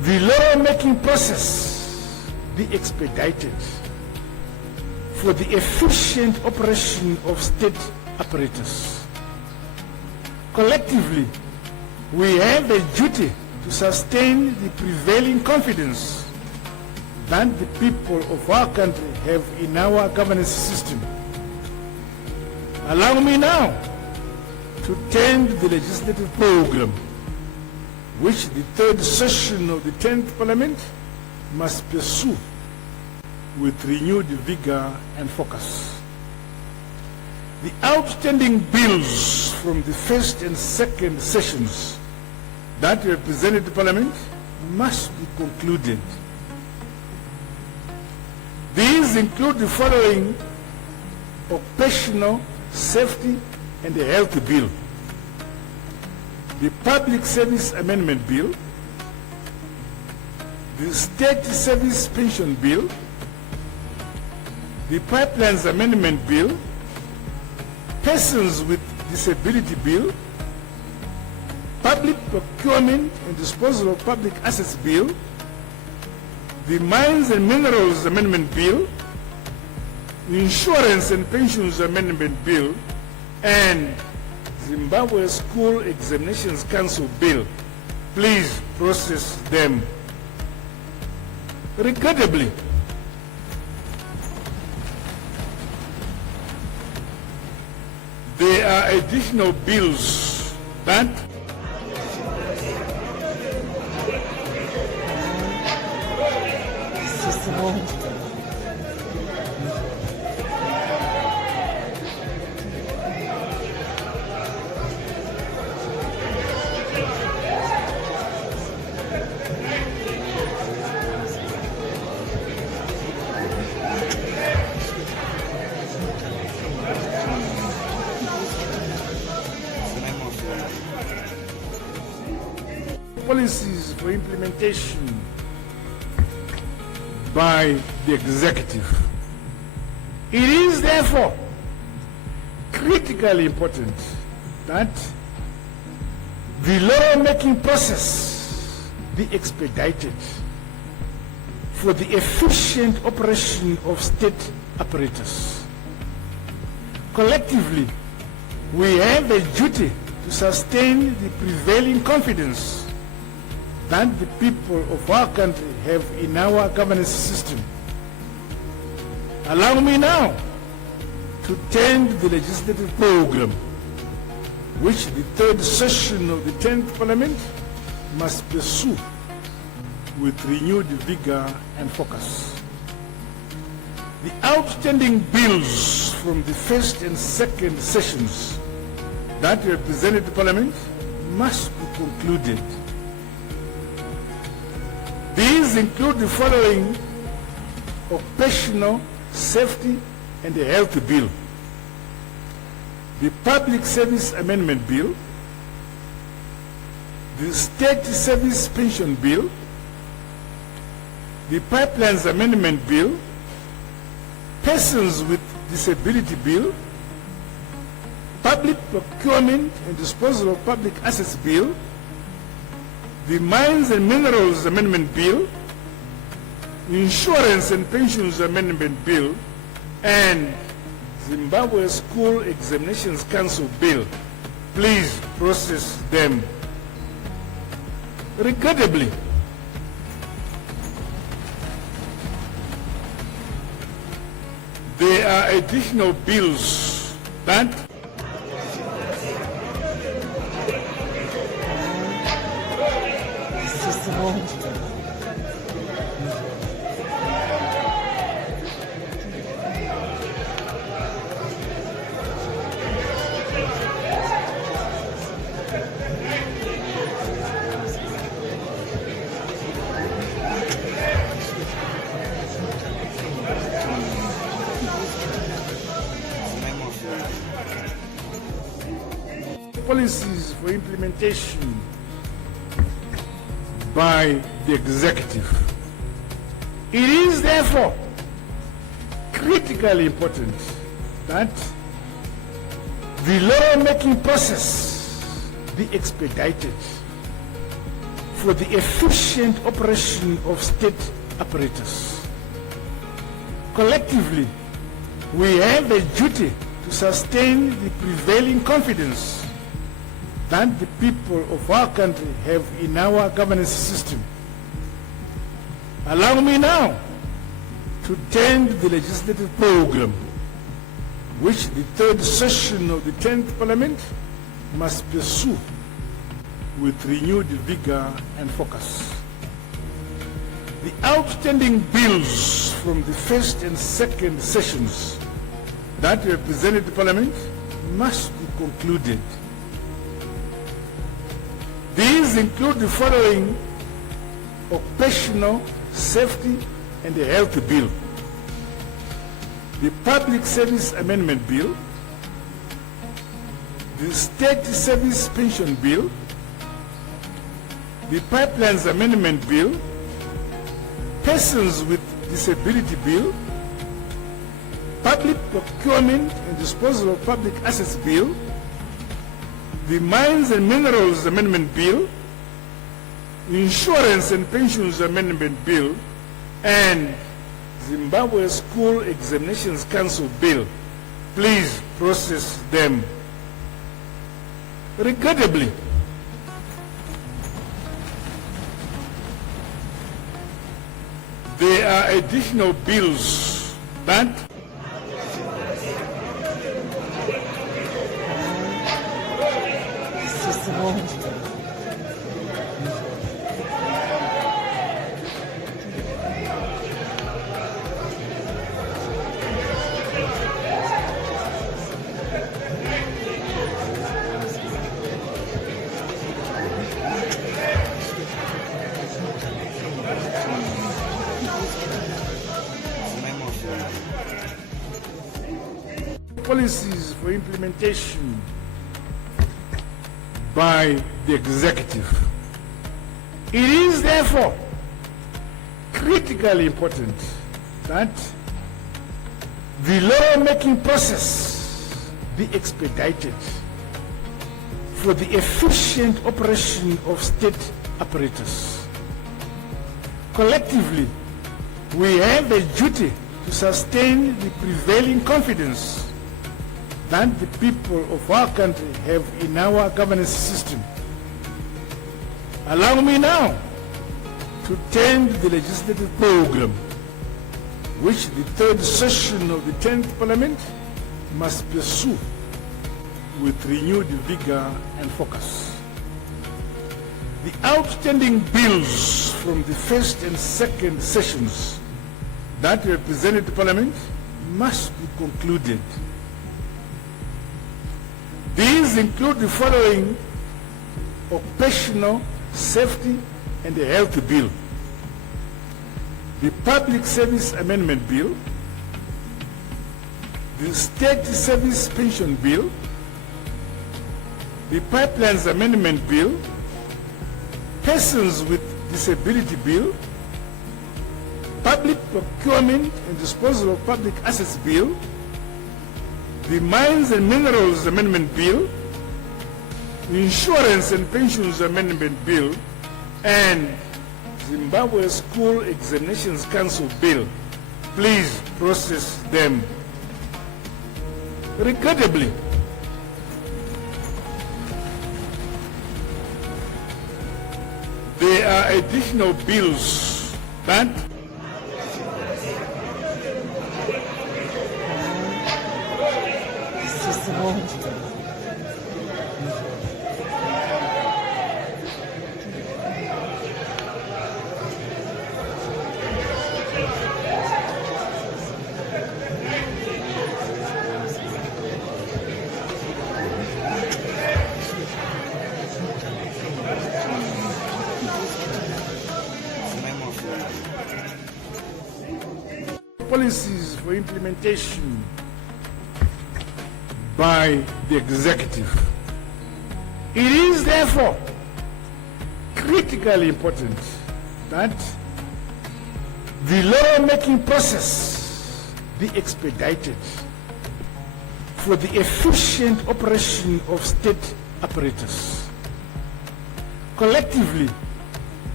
the law-making process be expedited for the efficient operation of state apparatus. Collectively, we have a duty to sustain the prevailing confidence that the people of our country have in our governance system. Allow me now to tend the legislative program which the third session of the 10th Parliament must pursue with renewed vigor and focus. The outstanding bills from the first and second sessions that represented the Parliament must be concluded. These include the following: Occupational Safety and Health Bill, the Public Service Amendment Bill, the State Service Pension Bill, the Pipelines Amendment Bill, Persons with Disability Bill, Public Procurement and Disposal of Public Assets Bill, the Mines and Minerals Amendment Bill, the Insurance and Pensions Amendment Bill, and Zimbabwe School Examinations Council Bill. Please process them. Regrettably, there are additional bills that policies for implementation by the executive. It is therefore critically important that the law-making process be expedited for the efficient operation of state apparatus. Collectively, we have a duty to sustain the prevailing confidence that the people of our country have in our governance system. Allow me now to tend the legislative program which the third session of the 10th Parliament must pursue with renewed vigor and focus. The outstanding bills from the first and second sessions that represented the Parliament must be concluded. These include the following: Occupational Safety and Health Bill, the Public Service Amendment Bill, the State Service Pension Bill, the Pipelines Amendment Bill, Persons with Disability Bill, Public Procurement and Disposal of Public Assets Bill, the Mines and Minerals Amendment Bill, Insurance and Pensions Amendment Bill, and Zimbabwe School Examinations Council Bill. Please process them. Regrettably, there are additional bills that policies for implementation by the executive. It is therefore critically important that the law-making process be expedited for the efficient operation of state apparatus. Collectively, we have a duty to sustain the prevailing confidence that the people of our country have in our governance system. Allow me now to tend the legislative program which the third session of the 10th Parliament must pursue with renewed vigor and focus. The outstanding bills from the first and second sessions that represented the Parliament must be concluded. These include the following: Occupational Safety and Health Bill, the Public Service Amendment Bill, the State Service Pension Bill, the Pipelines Amendment Bill, Persons with Disability Bill, Public Procurement and Disposal of Public Assets Bill, the Mines and Minerals Amendment Bill, Insurance and Pensions Amendment Bill, and Zimbabwe School Examinations Council Bill. Please process them. Regrettably, there are additional bills that policies for implementation by the executive. It is therefore critically important that the law-making process be expedited for the efficient operation of state apparatus. Collectively, we have a duty to sustain the prevailing confidence that the people of our country have in our governance system. Allow me now to tend the legislative program which the third session of the 10th Parliament must pursue with renewed vigor and focus. The outstanding bills from the first and second sessions that represented the Parliament must be concluded. These include the following: Occupational Safety and Health Bill, the Public Service Amendment Bill, the State Service Pension Bill, the Pipelines Amendment Bill, Persons with Disability Bill, Public Procurement and Disposal of Public Assets Bill, the Mines and Minerals Amendment Bill, Insurance and Pensions Amendment Bill, and Zimbabwe School Examinations Council Bill. Please process them. Regrettably, there are additional bills that policies for implementation by the executive. It is therefore critically important that the law-making process be expedited for the efficient operation of state apparatus. Collectively,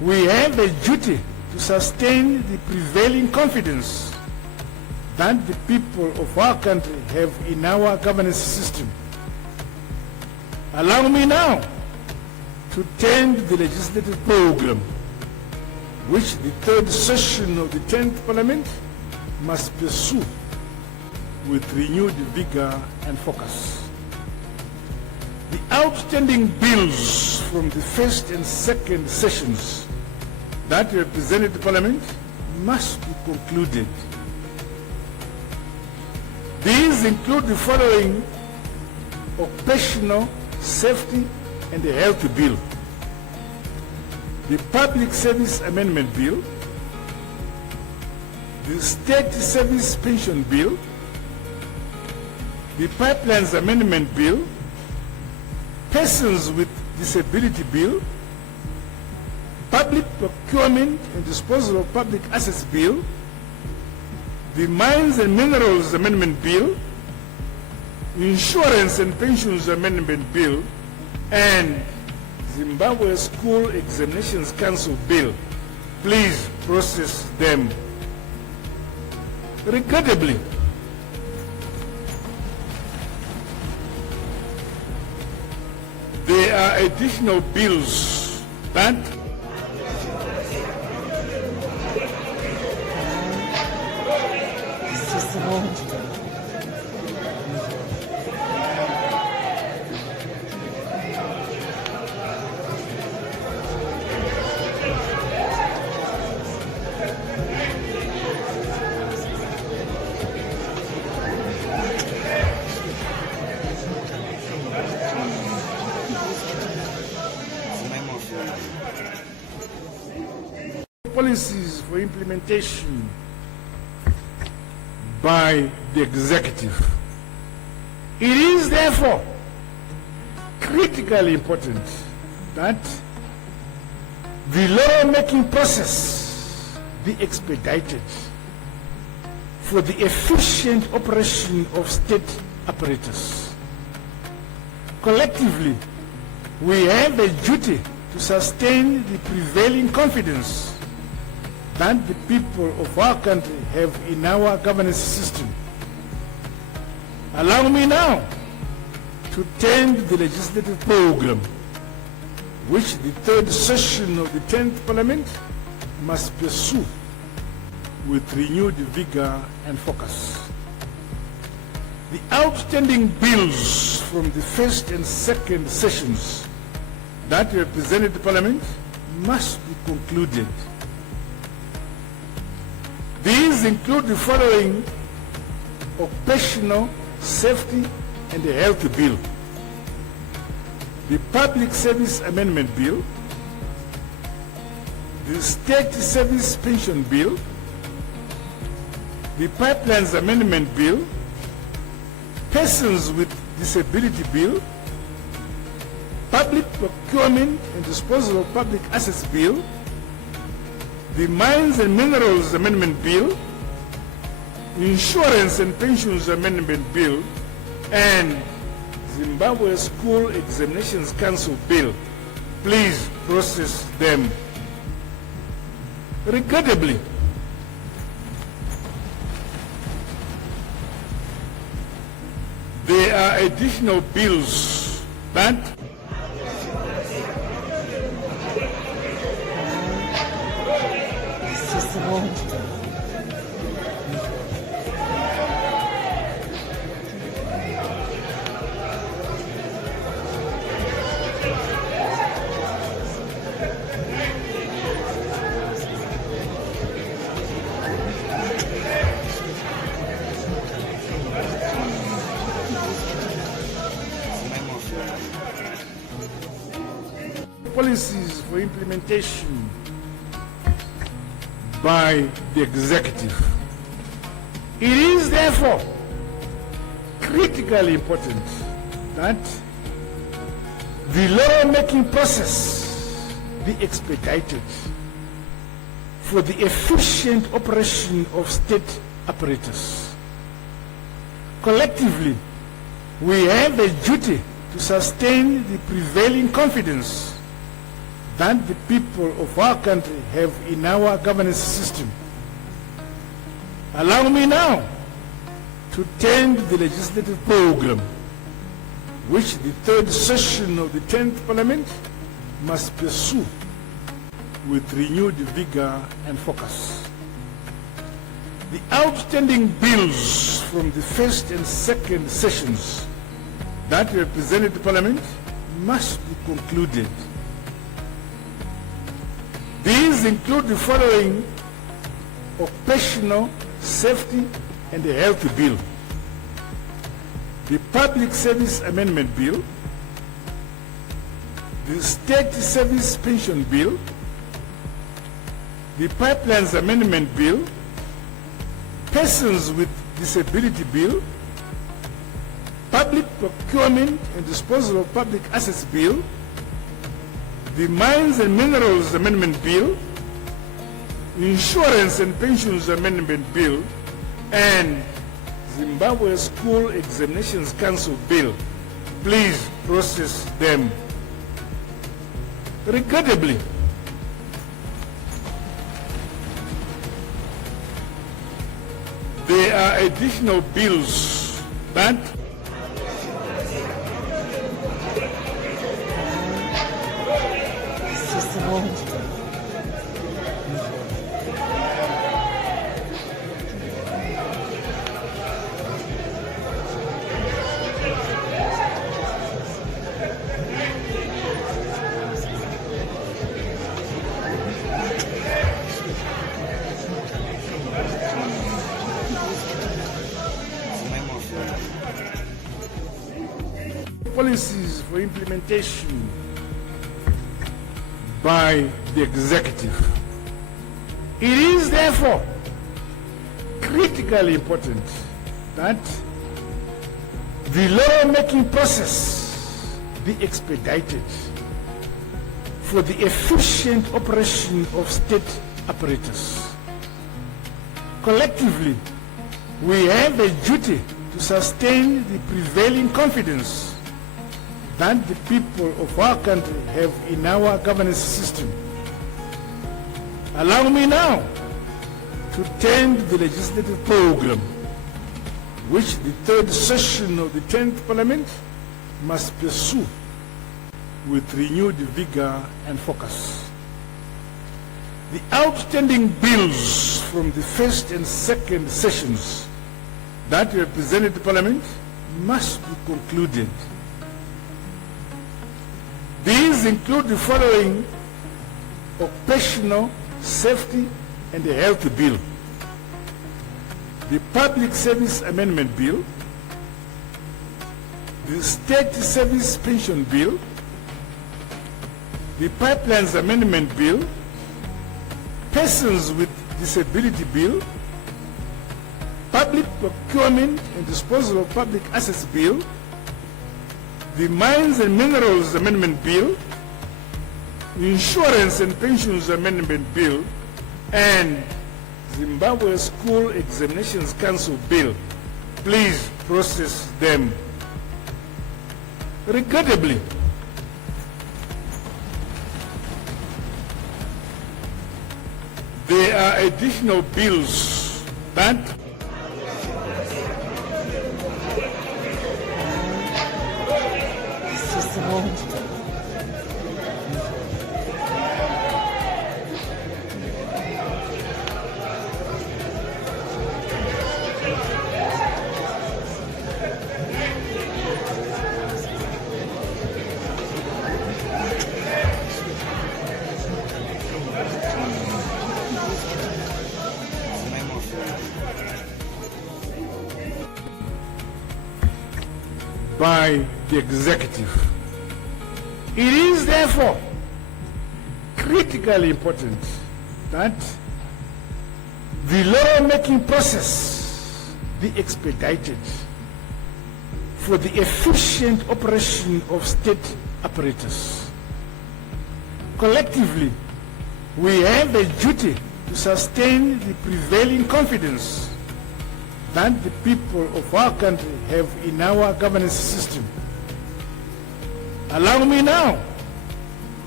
we have a duty to sustain the prevailing confidence that the people of our country have in our governance system. Allow me now to tend the legislative program which the third session of the 10th Parliament must pursue with renewed vigor and focus. The outstanding bills from the first and second sessions that represented the Parliament must be concluded. These include the following: Occupational Safety and the Health Bill, the Public Service Amendment Bill, the State Service Pension Bill, the Pipelines Amendment Bill, Persons with Disability Bill, Public Procurement and Disposal of Public Assets Bill, the Mines and Minerals Amendment Bill, Insurance and Pensions Amendment Bill, and Zimbabwe School Examinations Council Bill. Please process them. Regrettably, there are additional bills that policies for implementation by the executive. It is therefore critically important that the law-making process be expedited for the efficient operation of state apparatus. Collectively, we have a duty to sustain the prevailing confidence that the people of our country have in our governance system. Allow me now to tend the legislative program which the third session of the 10th Parliament must pursue with renewed vigor and focus. The outstanding bills from the first and second sessions that represented the Parliament must be concluded. These include the following: Occupational Safety and the Health Bill, the Public Service Amendment Bill, the State Service Pension Bill, the Pipelines Amendment Bill, Persons with Disability Bill, Public Procurement and Disposal of Public Assets Bill, the Mines and Minerals Amendment Bill, Insurance and Pensions Amendment Bill, and Zimbabwe School Examinations Council Bill. Please process them. Regrettably, there are additional bills that policies for implementation by the executive. It is therefore critically important that the law-making process be expedited for the efficient operation of state apparatus. Collectively, we have a duty to sustain the prevailing confidence that the people of our country have in our governance system. Allow me now to tend the legislative program which the third session of the 10th Parliament must pursue with renewed vigor and focus. The outstanding bills from the first and second sessions that represented the Parliament must be concluded. These include the following: Occupational Safety and Health Bill, the Public Service Amendment Bill, the State Service Pension Bill, the Pipelines Amendment Bill, Persons with Disability Bill, Public Procurement and Disposal of Public Assets Bill, the Mines and Minerals Amendment Bill, Insurance and Pensions Amendment Bill, and Zimbabwe School Examinations Council Bill. Please process them. Regrettably, there are additional bills that policies for implementation by the executive. It is therefore critically important that the law-making process be expedited for the efficient operation of state apparatus. Collectively, we have a duty to sustain the prevailing confidence that the people of our country have in our governance system. Allow me now to tend the legislative program which the third session of the 10th Parliament must pursue with renewed vigor and focus. The outstanding bills from the first and second sessions that represented the Parliament must be concluded. These include the following: Occupational Safety and Health Bill, the Public Service Amendment Bill, the State Service Pension Bill, the Pipelines Amendment Bill, Persons with Disability Bill, Public Procurement and Disposal of Public Assets Bill, the Mines and Minerals Amendment Bill, Insurance and Pensions Amendment Bill, and Zimbabwe School Examinations Council Bill. Please process them. Regrettably, there are additional bills that by the executive. It is therefore critically important that the law-making process be expedited for the efficient operation of state apparatus. Collectively, we have a duty to sustain the prevailing confidence that the people of our country have in our governance system. Allow me now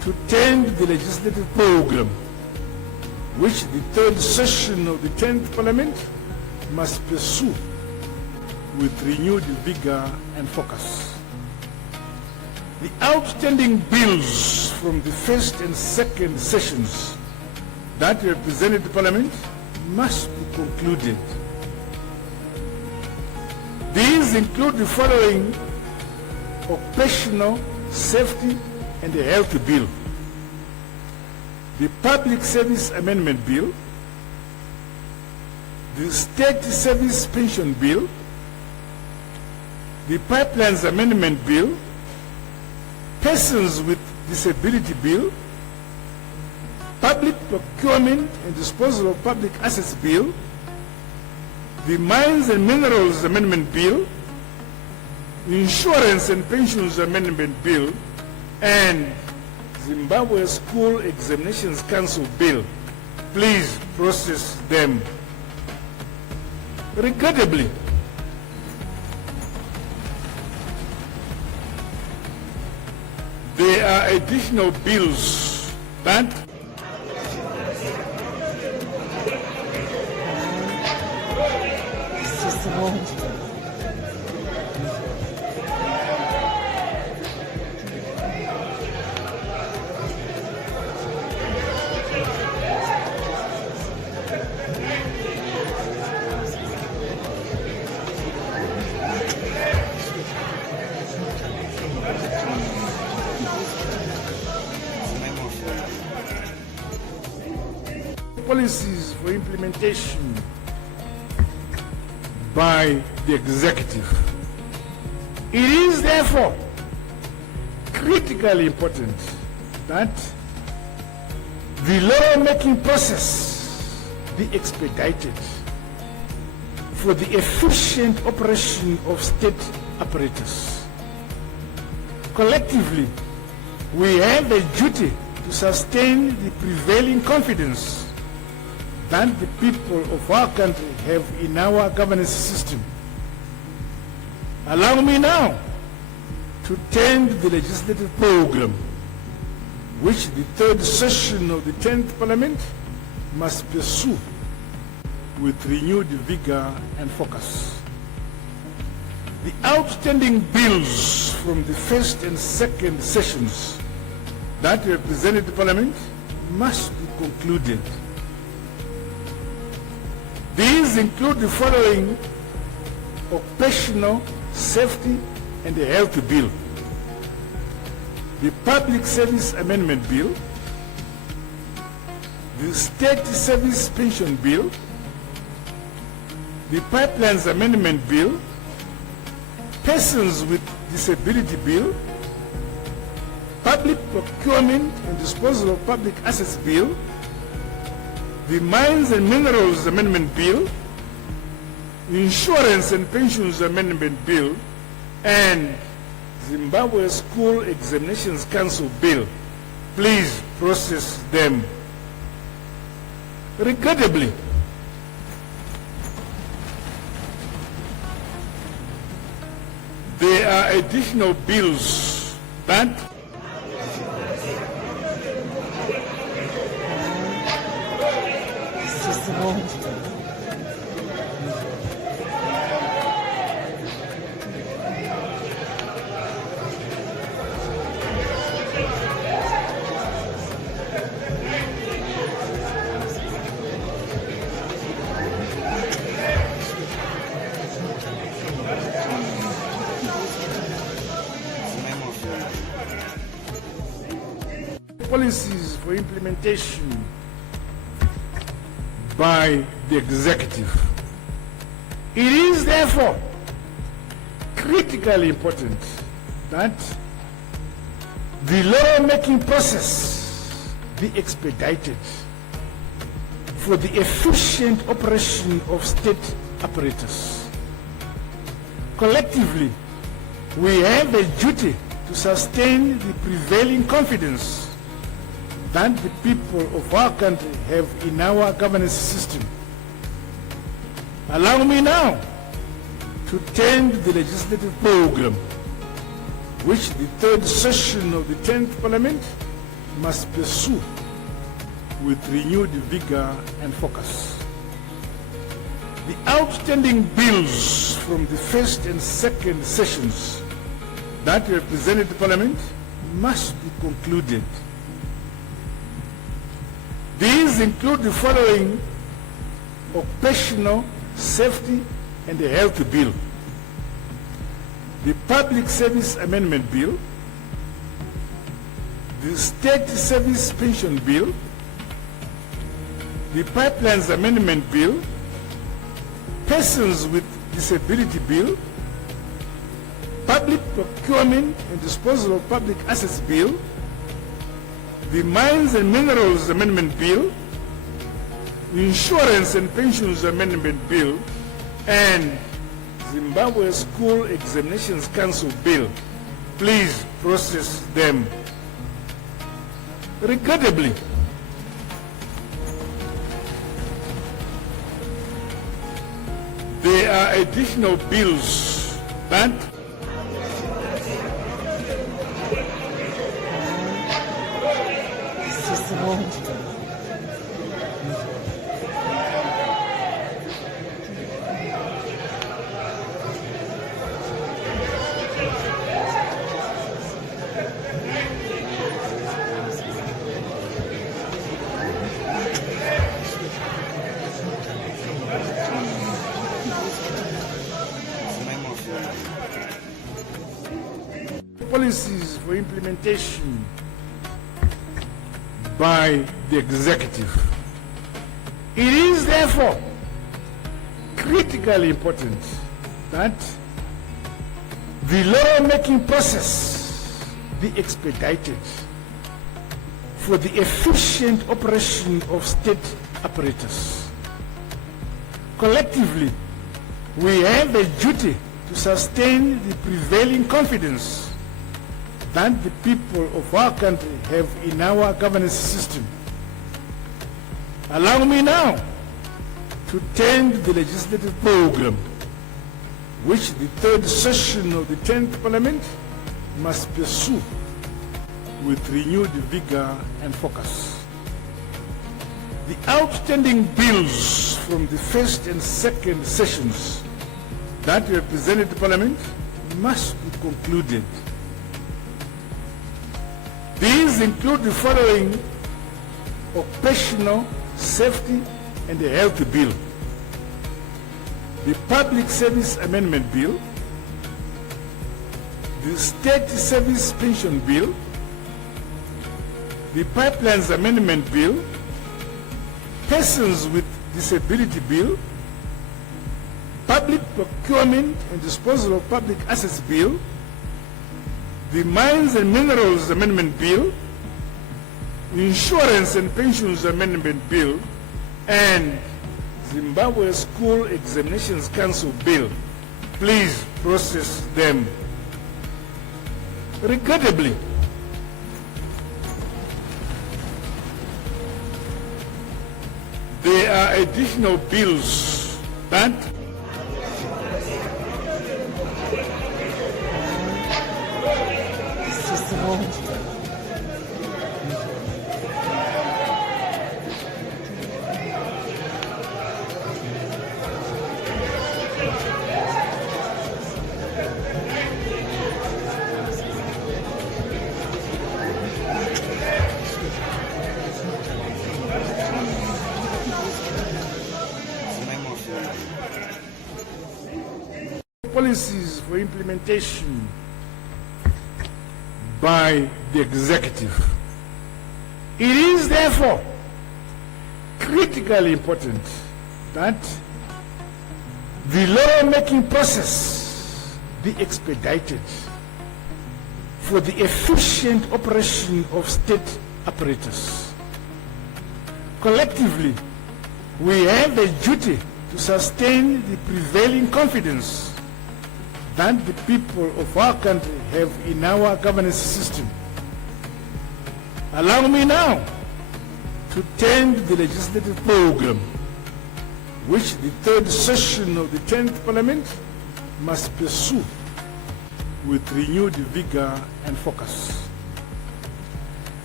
to tend the legislative program, which the third session of the 10th Parliament must pursue with renewed vigor and focus. The outstanding bills from the first and second sessions that represented the Parliament must be concluded. These include the following: Occupational Safety and Health Bill, the Public Service Amendment Bill, the State Service Pension Bill, the Pipelines Amendment Bill, Persons with Disability Bill, Public Procurement and Disposal of Public Assets Bill, the Mines and Minerals Amendment Bill, the Insurance and Pensions Amendment Bill, and Zimbabwe School Examinations Council Bill. Please process them. Regrettably, there are additional bills that policies for implementation by the executive. It is therefore critically important that the law-making process be expedited for the efficient operation of state apparatus. Collectively, we have a duty to sustain the prevailing confidence that the people of our country have in our governance system. Allow me now to tend the legislative program, which the third session of the 10th Parliament must pursue with renewed vigor and focus. The outstanding bills from the first and second sessions that represented the Parliament must be concluded. These include the following: Occupational Safety and Health Bill, the Public Service Amendment Bill, the State Service Pension Bill, the Pipelines Amendment Bill, Persons with Disability Bill, Public Procurement and Disposal of Public Assets Bill, the Mines and Minerals Amendment Bill, the Insurance and Pensions Amendment Bill, and Zimbabwe School Examinations Council Bill. Please process them. Regrettably, there are additional bills that policies for implementation by the executive. It is therefore critically important that the law-making process be expedited for the efficient operation of state apparatus. Collectively, we have a duty to sustain the prevailing confidence that the people of our country have in our governance system. Allow me now to tend the legislative program, which the third session of the 10th Parliament must pursue with renewed vigor and focus. The outstanding bills from the first and second sessions that represented the Parliament must be concluded. These include the following: Occupational Safety and Health Bill, the Public Service Amendment Bill, the State Service Pension Bill, the Pipelines Amendment Bill, Persons with Disability Bill, Public Procurement and Disposal of Public Assets Bill, the Mines and Minerals Amendment Bill, the Insurance and Pensions Amendment Bill, and Zimbabwe School Examinations Council Bill. Please process them. Regrettably, there are additional bills that policies for implementation by the executive. It is therefore critically important that the law-making process be expedited for the efficient operation of state apparatus. Collectively, we have a duty to sustain the prevailing confidence that the people of our country have in our governance system. Allow me now to tend the legislative program which the third session of the 10th Parliament must pursue with renewed vigor and focus. The outstanding bills from the first and second sessions that represented the Parliament must be concluded. These include the following: Occupational Safety and Health Bill, the Public Service Amendment Bill, the State Service Pension Bill, the Pipelines Amendment Bill, Persons with Disability Bill, Public Procurement and Disposal of Public Assets Bill, the Mines and Minerals Amendment Bill, the Insurance and Pensions Amendment Bill, and Zimbabwe School Examinations Council Bill. Please process them. Regrettably, there are additional bills that policies for implementation by the executive. It is therefore critically important that the law-making process be expedited for the efficient operation of state apparatus. Collectively, we have a duty to sustain the prevailing confidence that the people of our country have in our governance system. Allow me now to tend the legislative program which the third session of the 10th Parliament must pursue with renewed vigor and focus.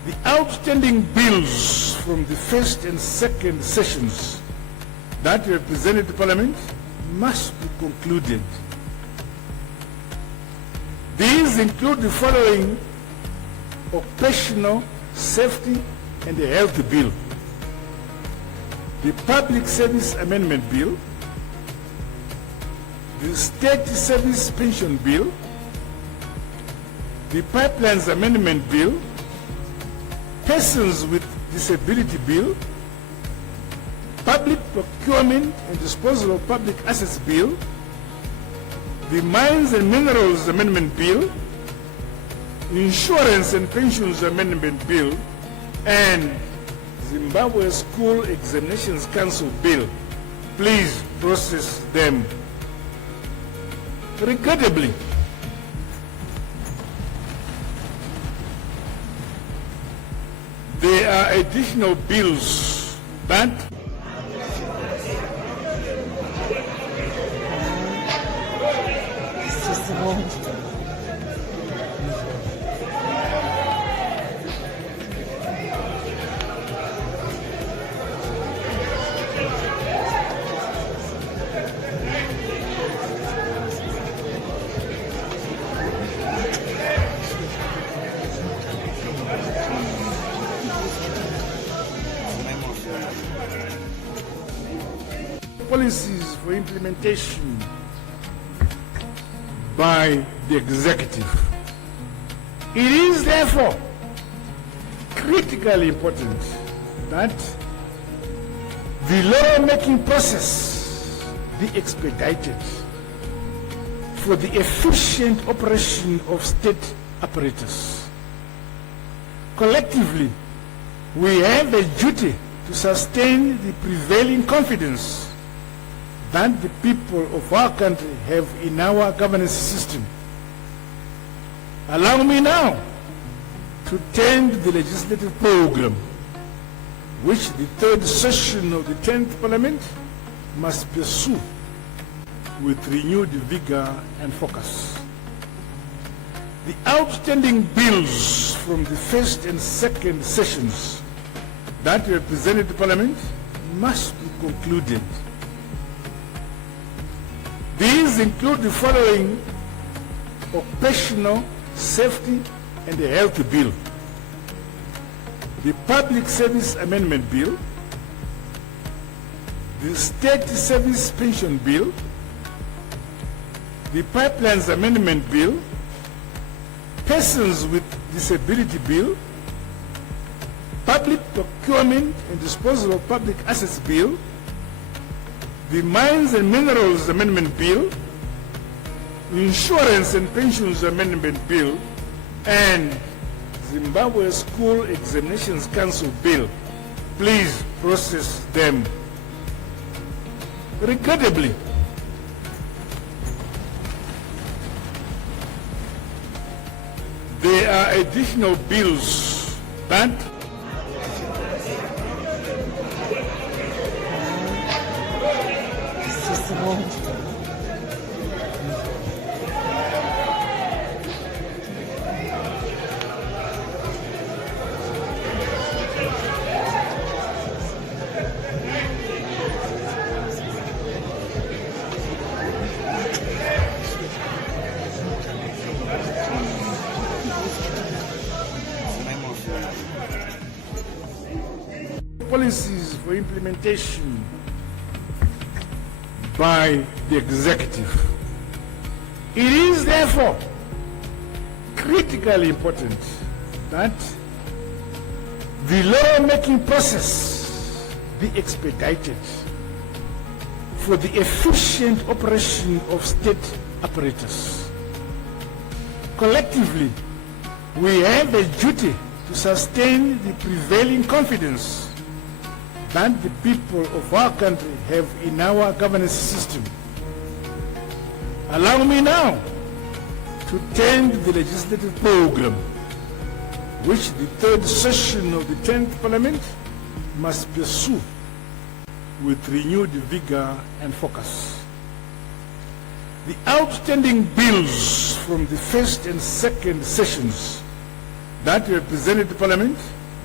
The outstanding bills from the first and second sessions that represented the Parliament must be concluded. These include the following: Occupational Safety and Health Bill, the Public Service Amendment Bill, the State Service Pension Bill, the Pipelines Amendment Bill, Persons with Disability Bill, Public Procurement and Disposal of Public Assets Bill, the Mines and Minerals Amendment Bill, Insurance and Pensions Amendment Bill, and Zimbabwe School Examinations Council Bill. Please process them. Regrettably, there are additional bills that policies for implementation by the executive. It is therefore critically important that the law-making process be expedited for the efficient operation of state apparatus. Collectively, we have a duty to sustain the prevailing confidence that the people of our country have in our governance system. Allow me now to tend the legislative program which the third session of the 10th Parliament must pursue with renewed vigor and focus. The outstanding bills from the first and second sessions that represented the Parliament must be concluded. These include the following: Occupational Safety and Health Bill, the Public Service Amendment Bill, the State Service Pension Bill, the Pipelines Amendment Bill, Persons with Disability Bill, Public Procurement and Disposal of Public Assets Bill, the Mines and Minerals Amendment Bill, Insurance and Pensions Amendment Bill, and Zimbabwe School Examinations Council Bill. Please process them. Regrettably, there are additional bills that policies for implementation by the executive. It is therefore critically important that the law-making process be expedited for the efficient operation of state apparatus. Collectively, we have a duty to sustain the prevailing confidence that the people of our country have in our governance system. Allow me now to tend the legislative program which the third session of the 10th Parliament must pursue with renewed vigor and focus. The outstanding bills from the first and second sessions that represented the Parliament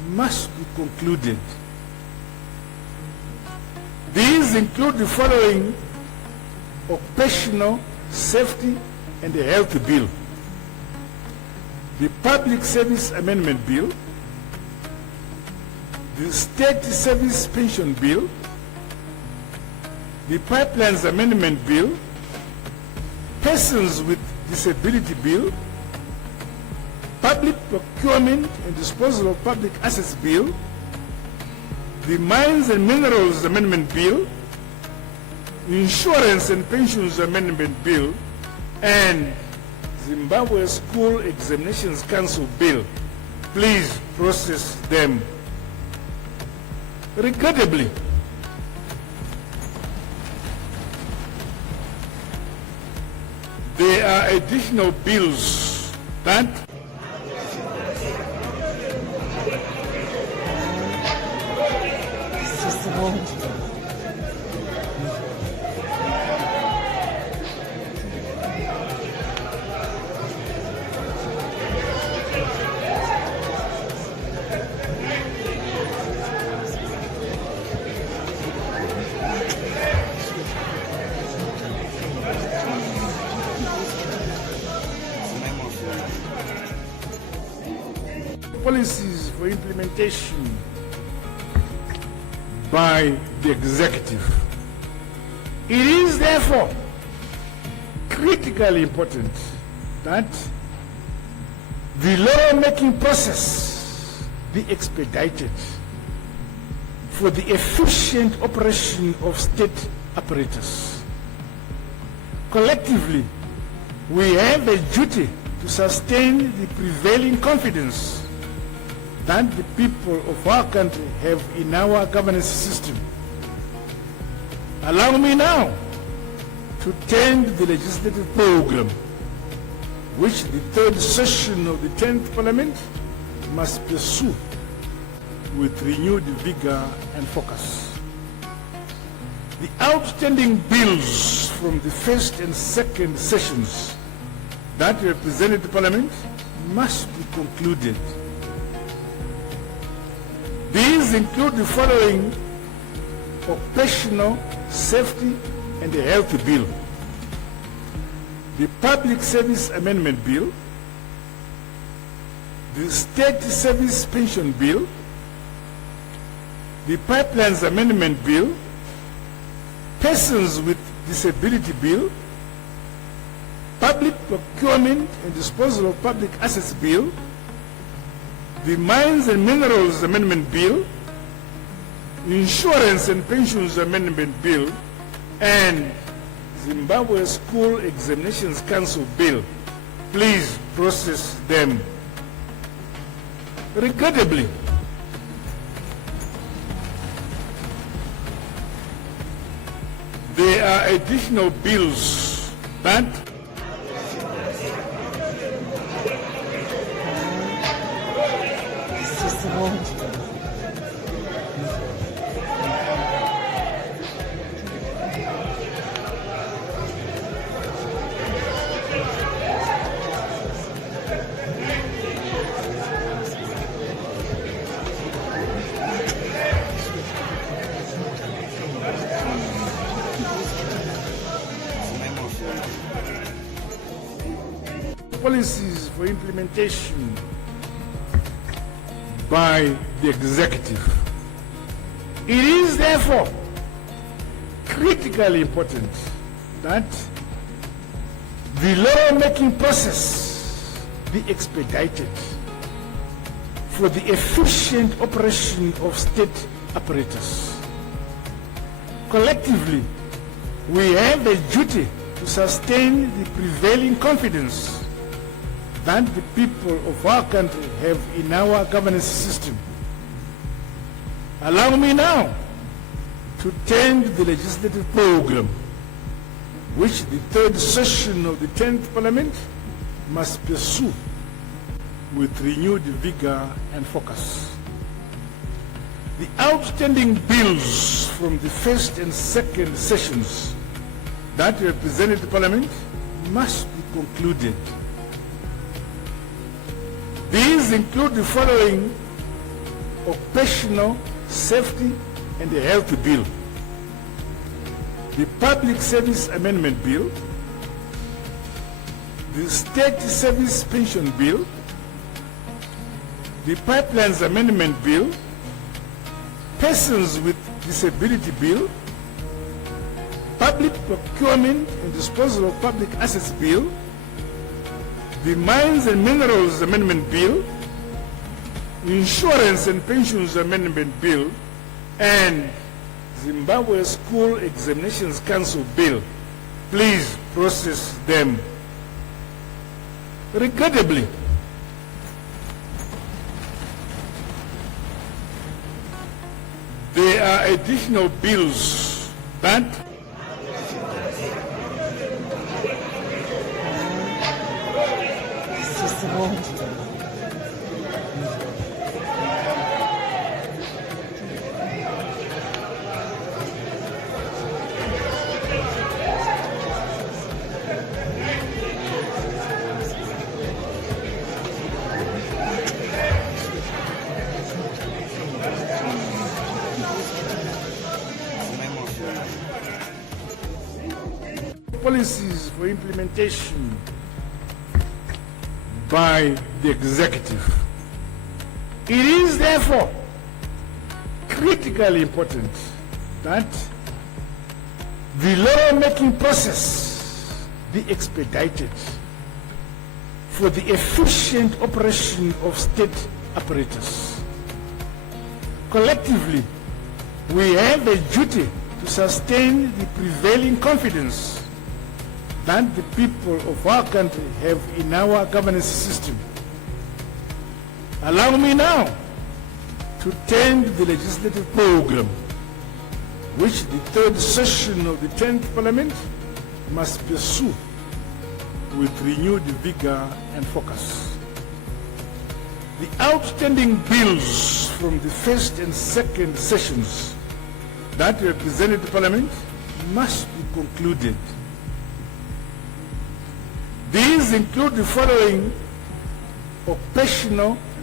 must be concluded. These include the following: Occupational Safety and Health Bill, the Public Service Amendment Bill, the State Service Pension Bill, the Pipelines Amendment Bill, Persons with Disability Bill, Public Procurement and Disposal of Public Assets Bill, the Mines and Minerals Amendment Bill, Insurance and Pensions Amendment Bill, and Zimbabwe School Examinations Council Bill. Please process them. Regrettably, there are additional bills that policies for implementation by the executive. It is therefore critically important that the law-making process be expedited for the efficient operation of state apparatus. Collectively, we have a duty to sustain the prevailing confidence that the people of our country have in our governance system. Allow me now to tend the legislative program which the third session of the 10th Parliament must pursue with renewed vigor and focus. The outstanding bills from the first and second sessions that represented the Parliament must be concluded. These include the following: Occupational Safety and Health Bill, the Public Service Amendment Bill, the State Service Pension Bill, the Pipelines Amendment Bill, Persons with Disability Bill, Public Procurement and Disposal of Public Assets Bill, the Mines and Minerals Amendment Bill, Insurance and Pensions Amendment Bill, and Zimbabwe School Examinations Council Bill. Please process them. Regrettably, there are additional bills that policies for implementation by the executive. It is therefore critically important that the law-making process be expedited for the efficient operation of state apparatus. Collectively, we have a duty to sustain the prevailing confidence that the people of our country have in our governance system. Allow me now to tend the legislative program which the third session of the 10th Parliament must pursue with renewed vigor and focus. The outstanding bills from the first and second sessions that represented the Parliament must be concluded. These include the following: Occupational Safety and Health Bill, the Public Service Amendment Bill, the State Service Pension Bill, the Pipelines Amendment Bill, Persons with Disability Bill, Public Procurement and Disposal of Public Assets Bill, the Mines and Minerals Amendment Bill, Insurance and Pensions Amendment Bill, and Zimbabwe School Examinations Council Bill. Please process them. Regrettably, there are additional bills that policies for implementation by the executive. It is therefore critically important that the law-making process be expedited for the efficient operation of state apparatus. Collectively, we have a duty to sustain the prevailing confidence that the people of our country have in our governance system. Allow me now to tend the legislative program which the third session of the 10th Parliament must pursue with renewed vigor and focus. The outstanding bills from the first and second sessions that represented the Parliament must be concluded. These include the following: Occupational